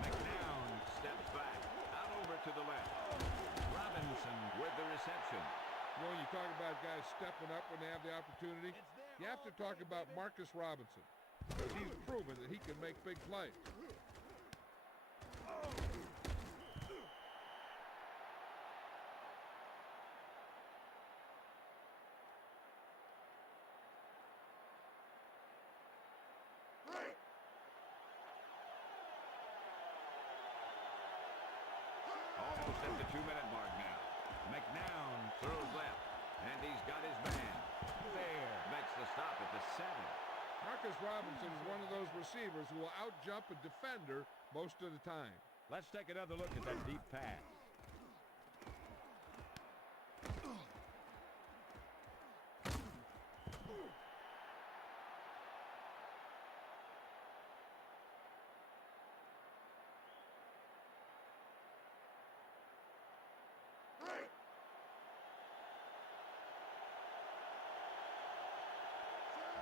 McNown steps back. Out over to the left. Robinson with the reception. You know, when you talk about guys stepping up when they have the opportunity, you have to talk about Marcus Robinson, because he's proven that he can make big plays. Almost at the 2-minute mark now. McNown throws left, and he's got his man. Fair makes the stop at the 7. Marcus Robinson is one of those receivers who will outjump a defender most of the time. Let's take another look at that deep pass.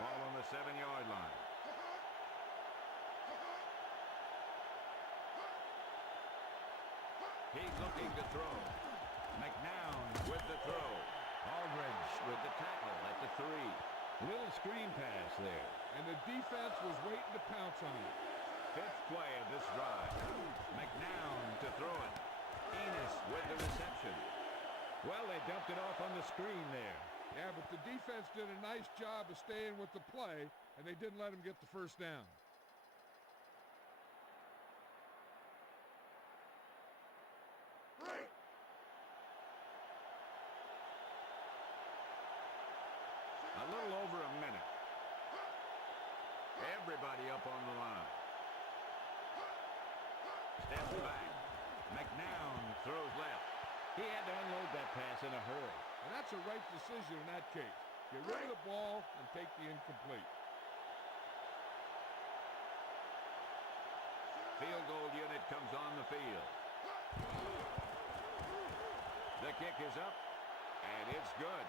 Ball on the 7-yard line. He's looking to throw. McNown with the throw. Aldridge with the tackle at the 3. Little screen pass there. And the defense was waiting to pounce on it. 5th play of this drive. McNown to throw it. Enos with the reception. Well, they dumped it off on the screen there. Yeah, but the defense did a nice job of staying with the play, and they didn't let him get the first down. A little over a minute. Everybody up on the line. Steps back. McNown throws left. He had to unload that pass in a hurry. And that's a right decision in that case. Get rid of the ball and take the incomplete. Field goal unit comes on the field. The kick is up, and it's good.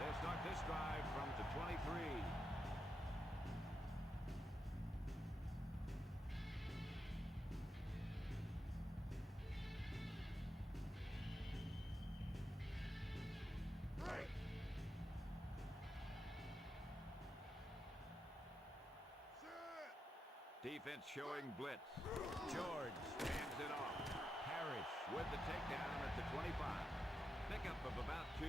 They'll start this drive from the 23. Defense showing blitz. George stands it off. Harris with the takedown at the 25. Pickup of about 2.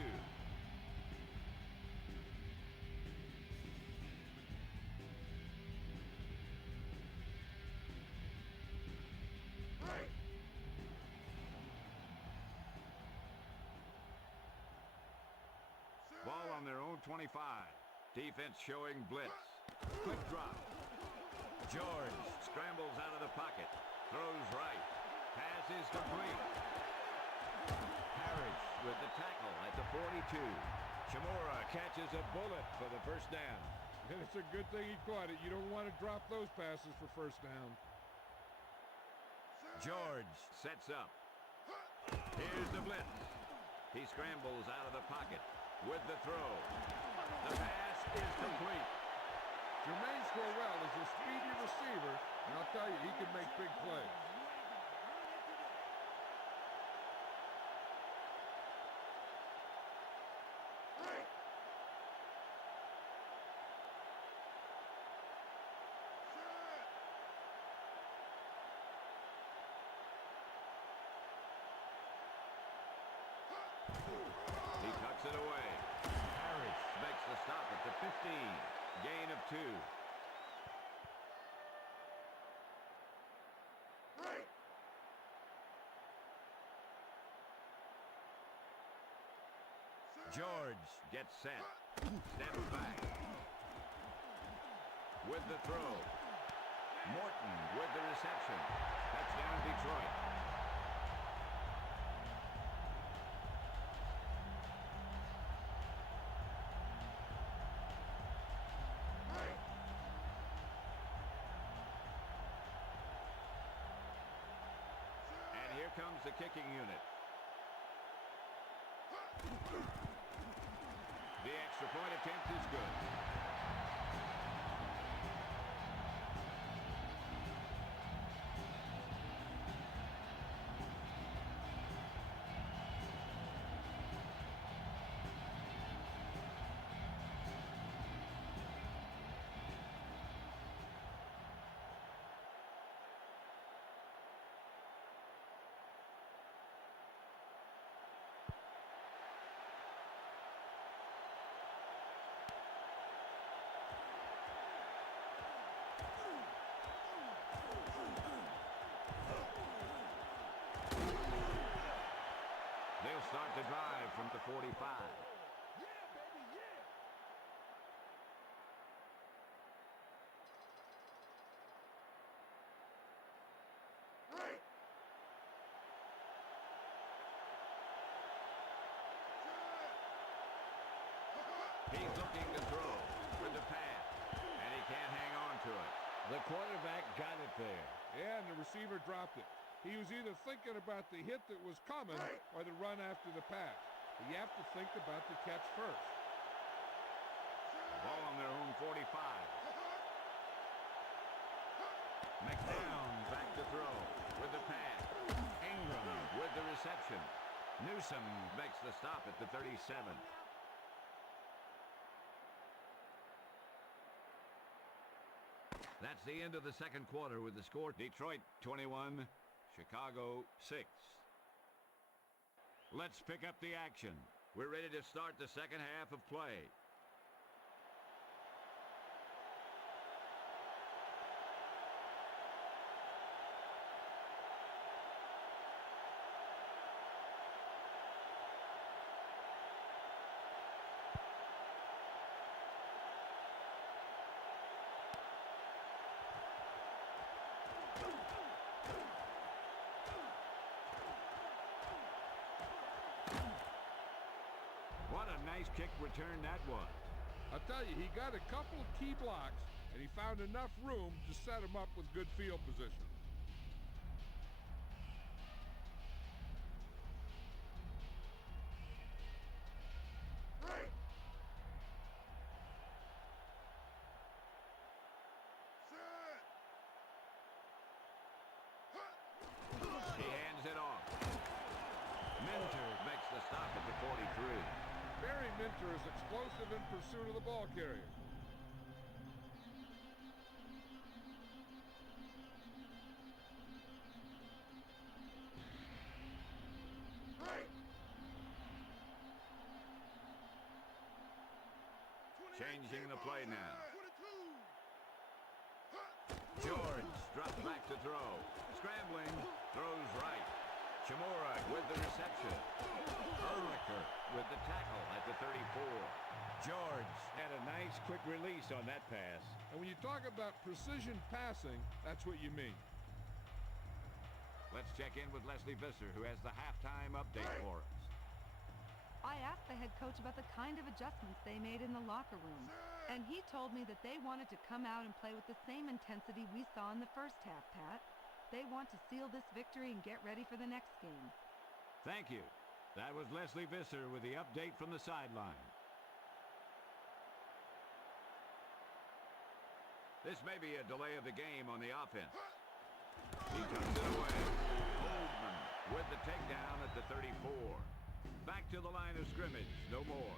Ball on their own 25. Defense showing blitz. Quick drop. George scrambles out of the pocket. Throws right. Pass is complete. Harris with the tackle at the 42. Chimura catches a bullet for the first down. And it's a good thing he caught it. You don't want to drop those passes for first down. George sets up. Here's the blitz. He scrambles out of the pocket with the throw. The pass is complete. Jermaine Squirrell is a speedy receiver, and I'll tell you, he can make big plays. He tucks it away. Harris makes the stop at the 15. Gain of 2. George gets set. Steps back. With the throw. Morton with the reception. Touchdown Detroit. And here comes the kicking unit. The extra point attempt is good. They'll start the drive from the 45. He's looking to throw with the pass, and he can't hang on to it. The quarterback got it there. Yeah, and the receiver dropped it. He was either thinking about the hit that was coming or the run after the pass. But you have to think about the catch first. Ball on their own 45. McDown back to throw with the pass. Ingram with the reception. Newsom makes the stop at the 37. That's the end of the second quarter with the score Detroit 21, Chicago 6. Let's pick up the action. We're ready to start the second half of play. What a nice kick return that was. I'll tell you, he got a couple of key blocks, and he found enough room to set him up with good field position. He hands it off. Minter makes the stop at the 43. Barry Minter is explosive in pursuit of the ball carrier. Changing the play now. George drops back to throw. Scrambling, throws right. Chimura with the reception. Urlacher with the tackle at the 34. George had a nice quick release on that pass. And when you talk about precision passing, that's what you mean. Let's check in with Leslie Visser, who has the halftime update for us. I asked the head coach about the kind of adjustments they made in the locker room. And he told me that they wanted to come out and play with the same intensity we saw in the first half, Pat. They want to seal this victory and get ready for the next game. Thank you. That was Leslie Visser with the update from the sideline. This may be a delay of the game on the offense. He tucks it away. Oldman with the takedown at the 34. Back to the line of scrimmage. No more.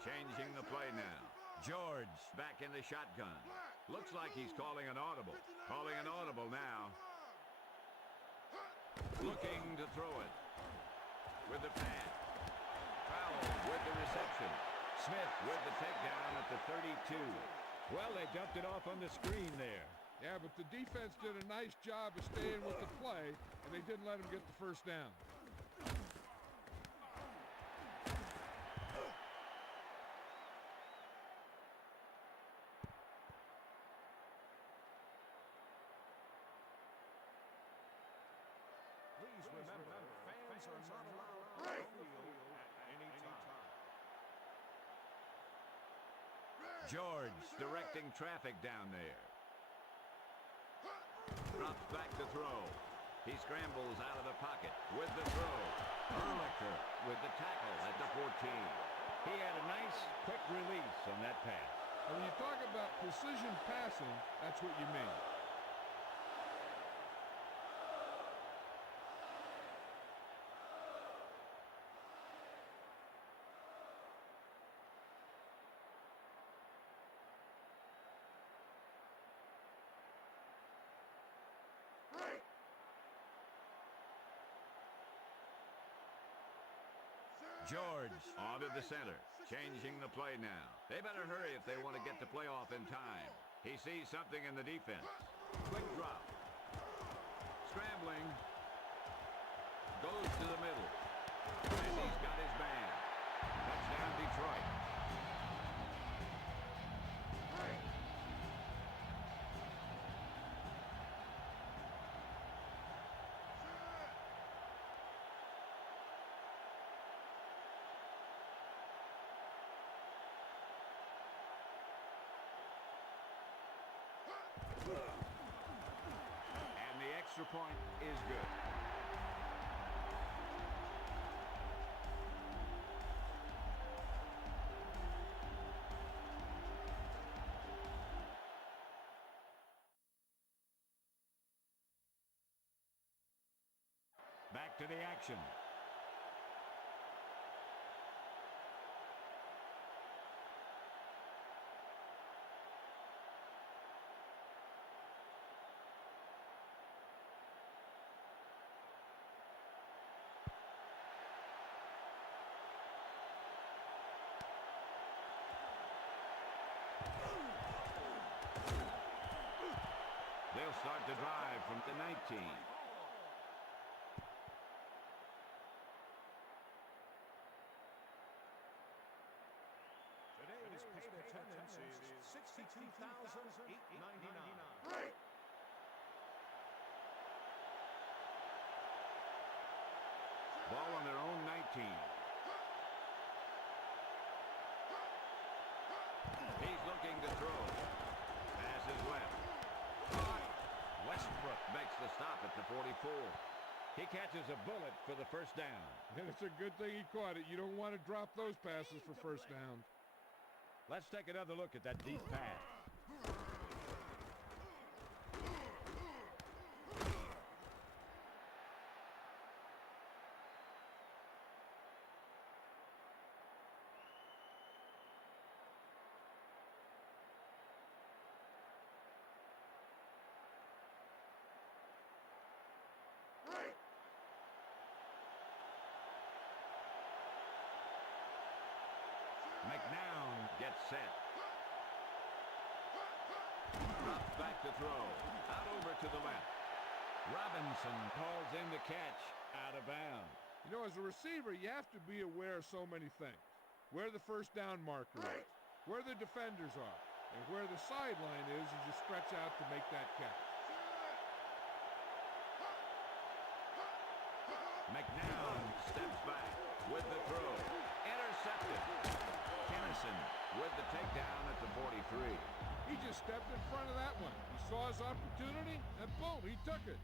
Changing the play now. George back in the shotgun. Looks like he's calling an audible. Calling an audible now. Looking to throw it. With the pass. Powell with the reception. Smith with the takedown at the 32. Well, they dumped it off on the screen there. Yeah, but the defense did a nice job of staying with the play, and they didn't let him get the first down. Please remember, fans are not allowed on the field at any time. George directing traffic down there. Drops back to throw. He scrambles out of the pocket with the throw. Erlicher with the tackle at the 14. He had a nice, quick release on that pass. And when you talk about precision passing, that's what you mean. George onto the center, changing the play now. They better hurry if they want to get the playoff in time. He sees something in the defense. Quick drop. Scrambling. Goes to the middle. And he's got his man. Touchdown, Detroit. And the extra point is good. Back to the action. They'll start the drive from the 19. Today's paid attendance is 62,899. Ball on their own 19. He's looking to throw. Pass is left. Westbrook makes the stop at the 44. He catches a bullet for the first down. And it's a good thing he caught it. You don't want to drop those passes for first down. Let's take another look at that deep pass. McNown gets set. Drops back to throw. Out over to the left. Robinson calls in the catch. Out of bounds. You know, as a receiver, you have to be aware of so many things. Where the first down marker is, where the defenders are, And where the sideline is, you stretch out to make that catch. McNown steps back with the throw. Intercepted. Kennison with the takedown at the 43. He just stepped in front of that one. He saw his opportunity, and boom, he took it.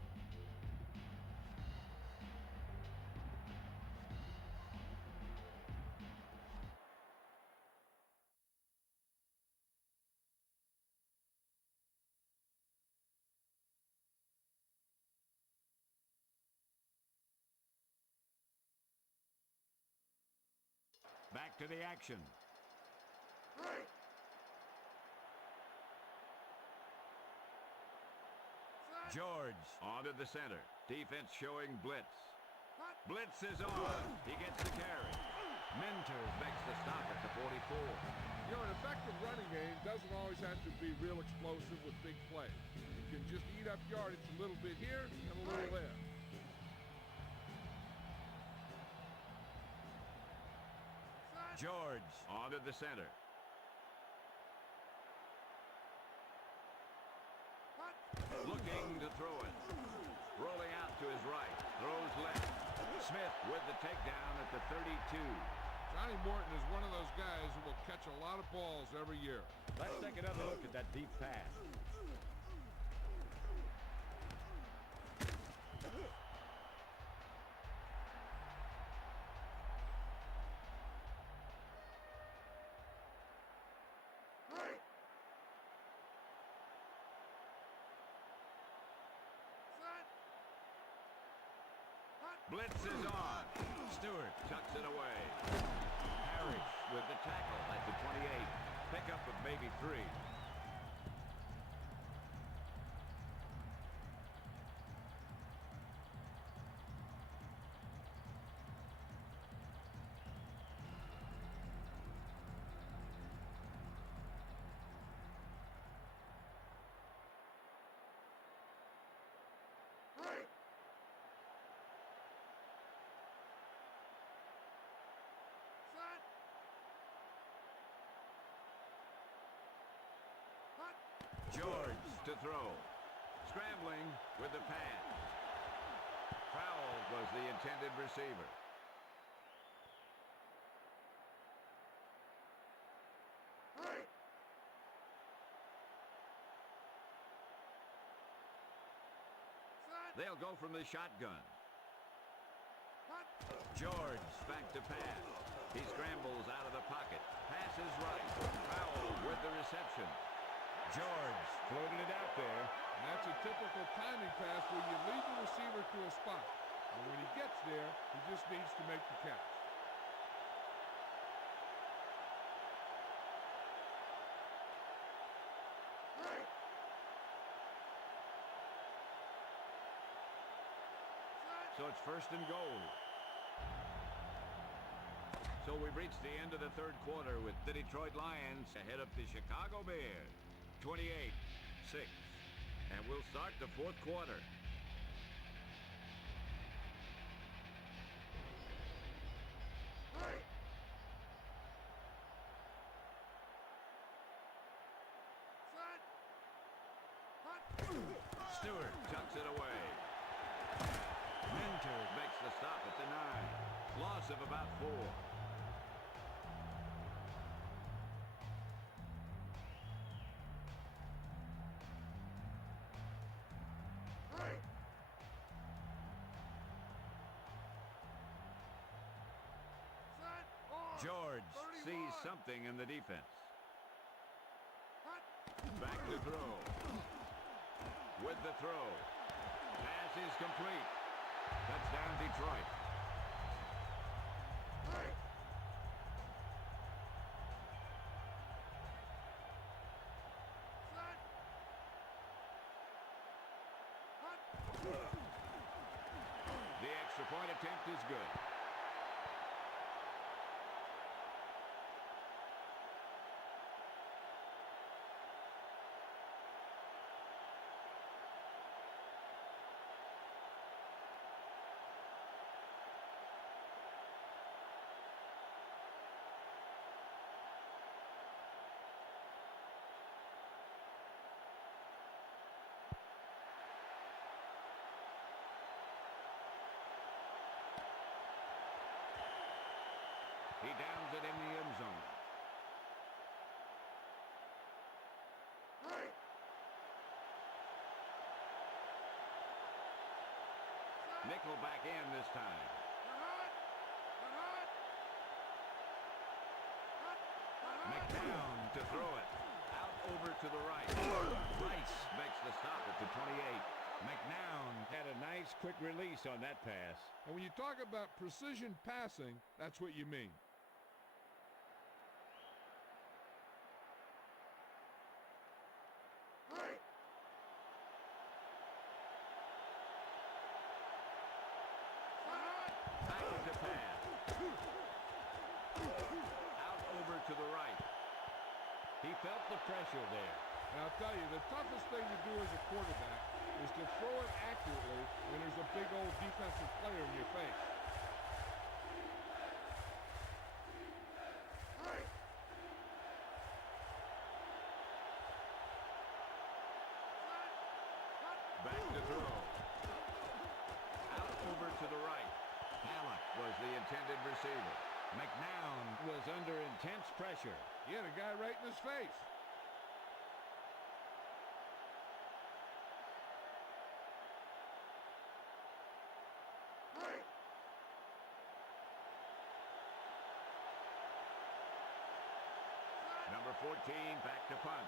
Back to the action. George onto the center. Defense showing blitz. Blitz is on. He gets the carry. Minter makes the stop at the 44. You know, an effective running game doesn't always have to be real explosive with big plays. You can just eat up yardage a little bit here and a little there. George onto the center. Looking to throw it. Rolling out to his right. Throws left. Smith with the takedown at the 32. Johnny Morton is one of those guys who will catch a lot of balls every year. Let's take another look at that deep pass. Blitz is on. Stewart tucks it away. Parrish with the tackle at the 28. Pickup of maybe 3. George to throw. Scrambling with the pass. Foul was the intended receiver. They'll go from the shotgun. George back to pass. He scrambles out of the pocket. Passes right. Foul with the reception. George floated it out there. And that's a typical timing pass where you lead the receiver to a spot. And when he gets there, he just needs to make the catch. So it's first and goal. So we've reached the end of the third quarter with the Detroit Lions ahead of the Chicago Bears. 28-6. And we'll start the fourth quarter. Stewart tucks it away. Minter makes the stop at the 9. Loss of about 4. George sees something in the defense. Back to throw. With the throw. Pass is complete. Touchdown Detroit. The extra point attempt is good. He downs it in the end zone. Nickel back in this time. McDown to throw it. Out over to the right. Rice makes the stop at the 28. McNown had a nice quick release on that pass. And when you talk about precision passing, that's what you mean. Back to pass. Out over to the right. He felt the pressure there. And I'll tell you, the toughest thing to do as a quarterback is to throw it accurately when there's a big old defensive player in your face. Back to throw. Out over to the right. Halleck was the intended receiver. McNown was under intense pressure. He had a guy right in his face. Number 14 back to punt.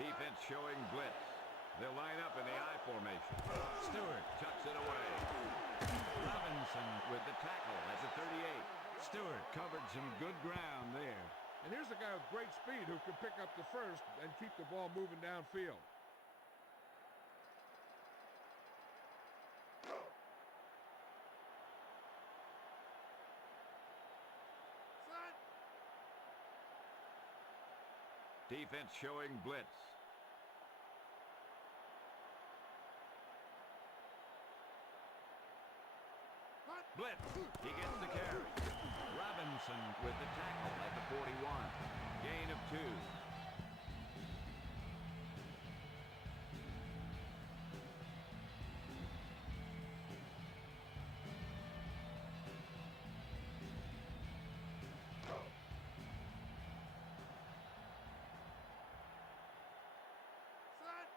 Defense showing blitz. They'll line up in the I formation. Stewart tucks it away. Robinson with the tackle at the 38. Stewart covered some good ground there. And here's a guy with great speed who can pick up the first and keep the ball moving downfield. Defense showing blitz. Blitz. He gets the carry. Robinson with the tackle at the 41. Gain of 2.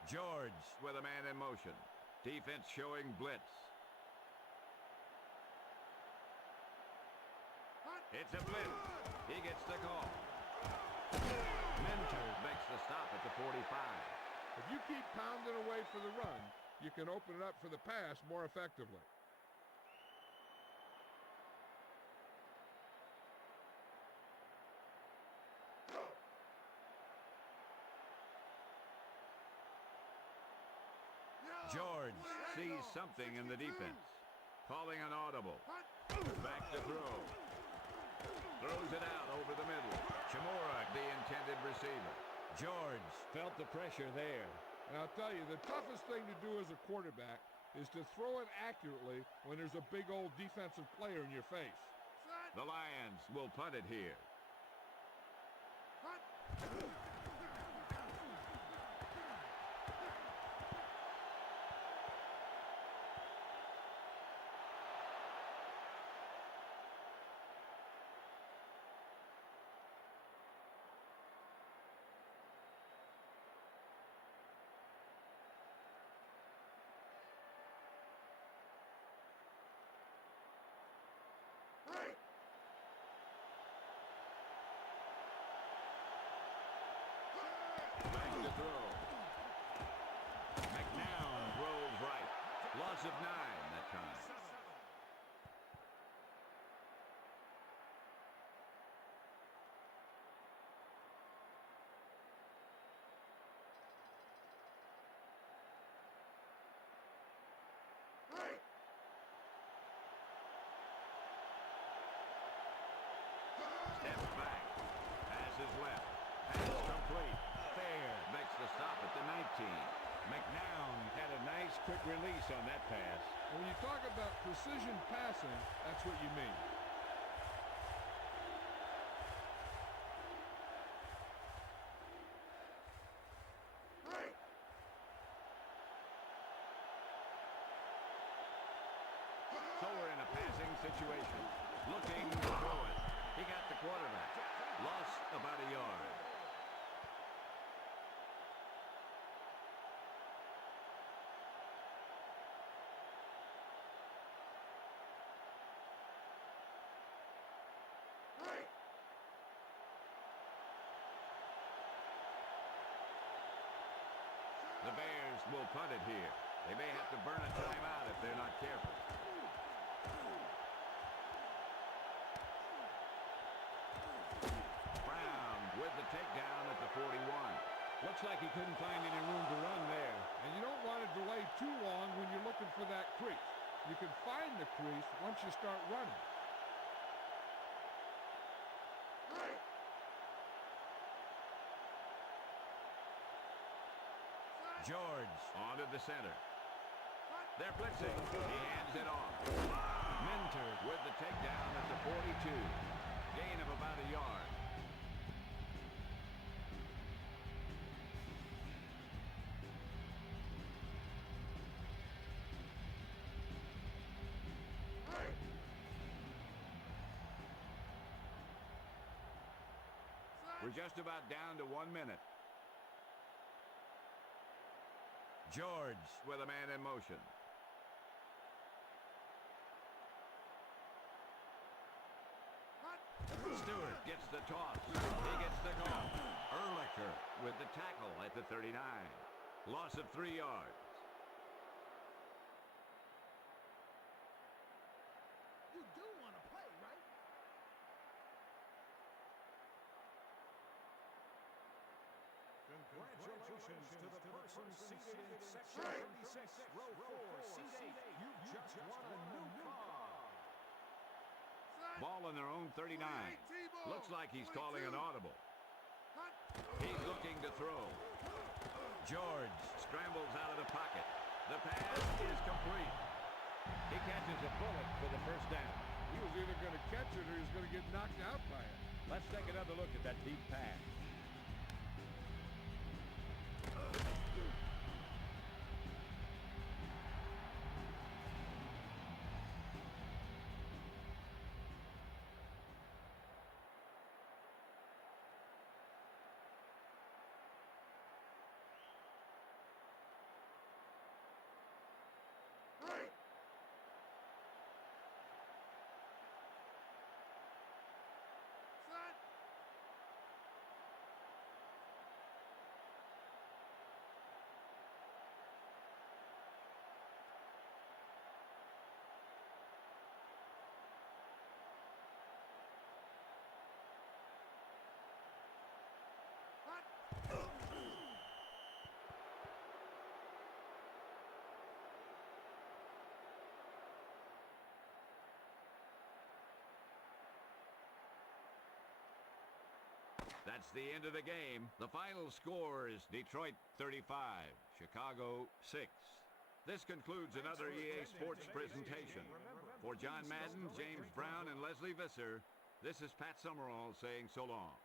George with a man in motion. Defense showing blitz. It's a blitz. He gets the call. Minter makes the stop at the 45. If you keep pounding away for the run, you can open it up for the pass more effectively. George sees something in the defense. Calling an audible. Back to throw. Throws it out over the middle. Chamora, the intended receiver. George felt the pressure there. And I'll tell you, the toughest thing to do as a quarterback is to throw it accurately when there's a big old defensive player in your face. The Lions will punt it here. Back to throw. McNown rolls right. Loss of 9 that time. Steps back. Pass is left. Pass complete. Fair makes the stop at the 19. McNown had a nice quick release on that pass. When you talk about precision passing, that's what you mean. So we're in a passing situation. Looking to throw it. He got the quarterback. Lost about a yard. The Bears will punt it here. They may have to burn a timeout if they're not careful. Brown with the takedown at the 41. Looks like he couldn't find any room to run there. And you don't want to delay too long when you're looking for that crease. You can find the crease once you start running. George onto the center. They're blitzing. He hands it off. Minter with the takedown at the 42. Gain of about a yard. We're just about down to 1 minute. George with a man in motion. Stewart gets the toss. He gets the call. Ehrlicher with the tackle at the 39. Loss of 3 yards. You do want to play, right? Congratulations to the person seated in section 36, row 4, seat 8. You've just won a new car. Ball on their own 39. Looks like he's calling an audible. He's looking to throw. George scrambles out of the pocket. The pass is complete. He catches a bullet for the first down. He was either going to catch it or he was going to get knocked out by it. Let's take another look at that deep pass. That's the end of the game. The final score is Detroit 35, Chicago 6. This concludes another EA Sports presentation. For John Madden, James Brown, and Leslie Visser, this is Pat Summerall saying so long.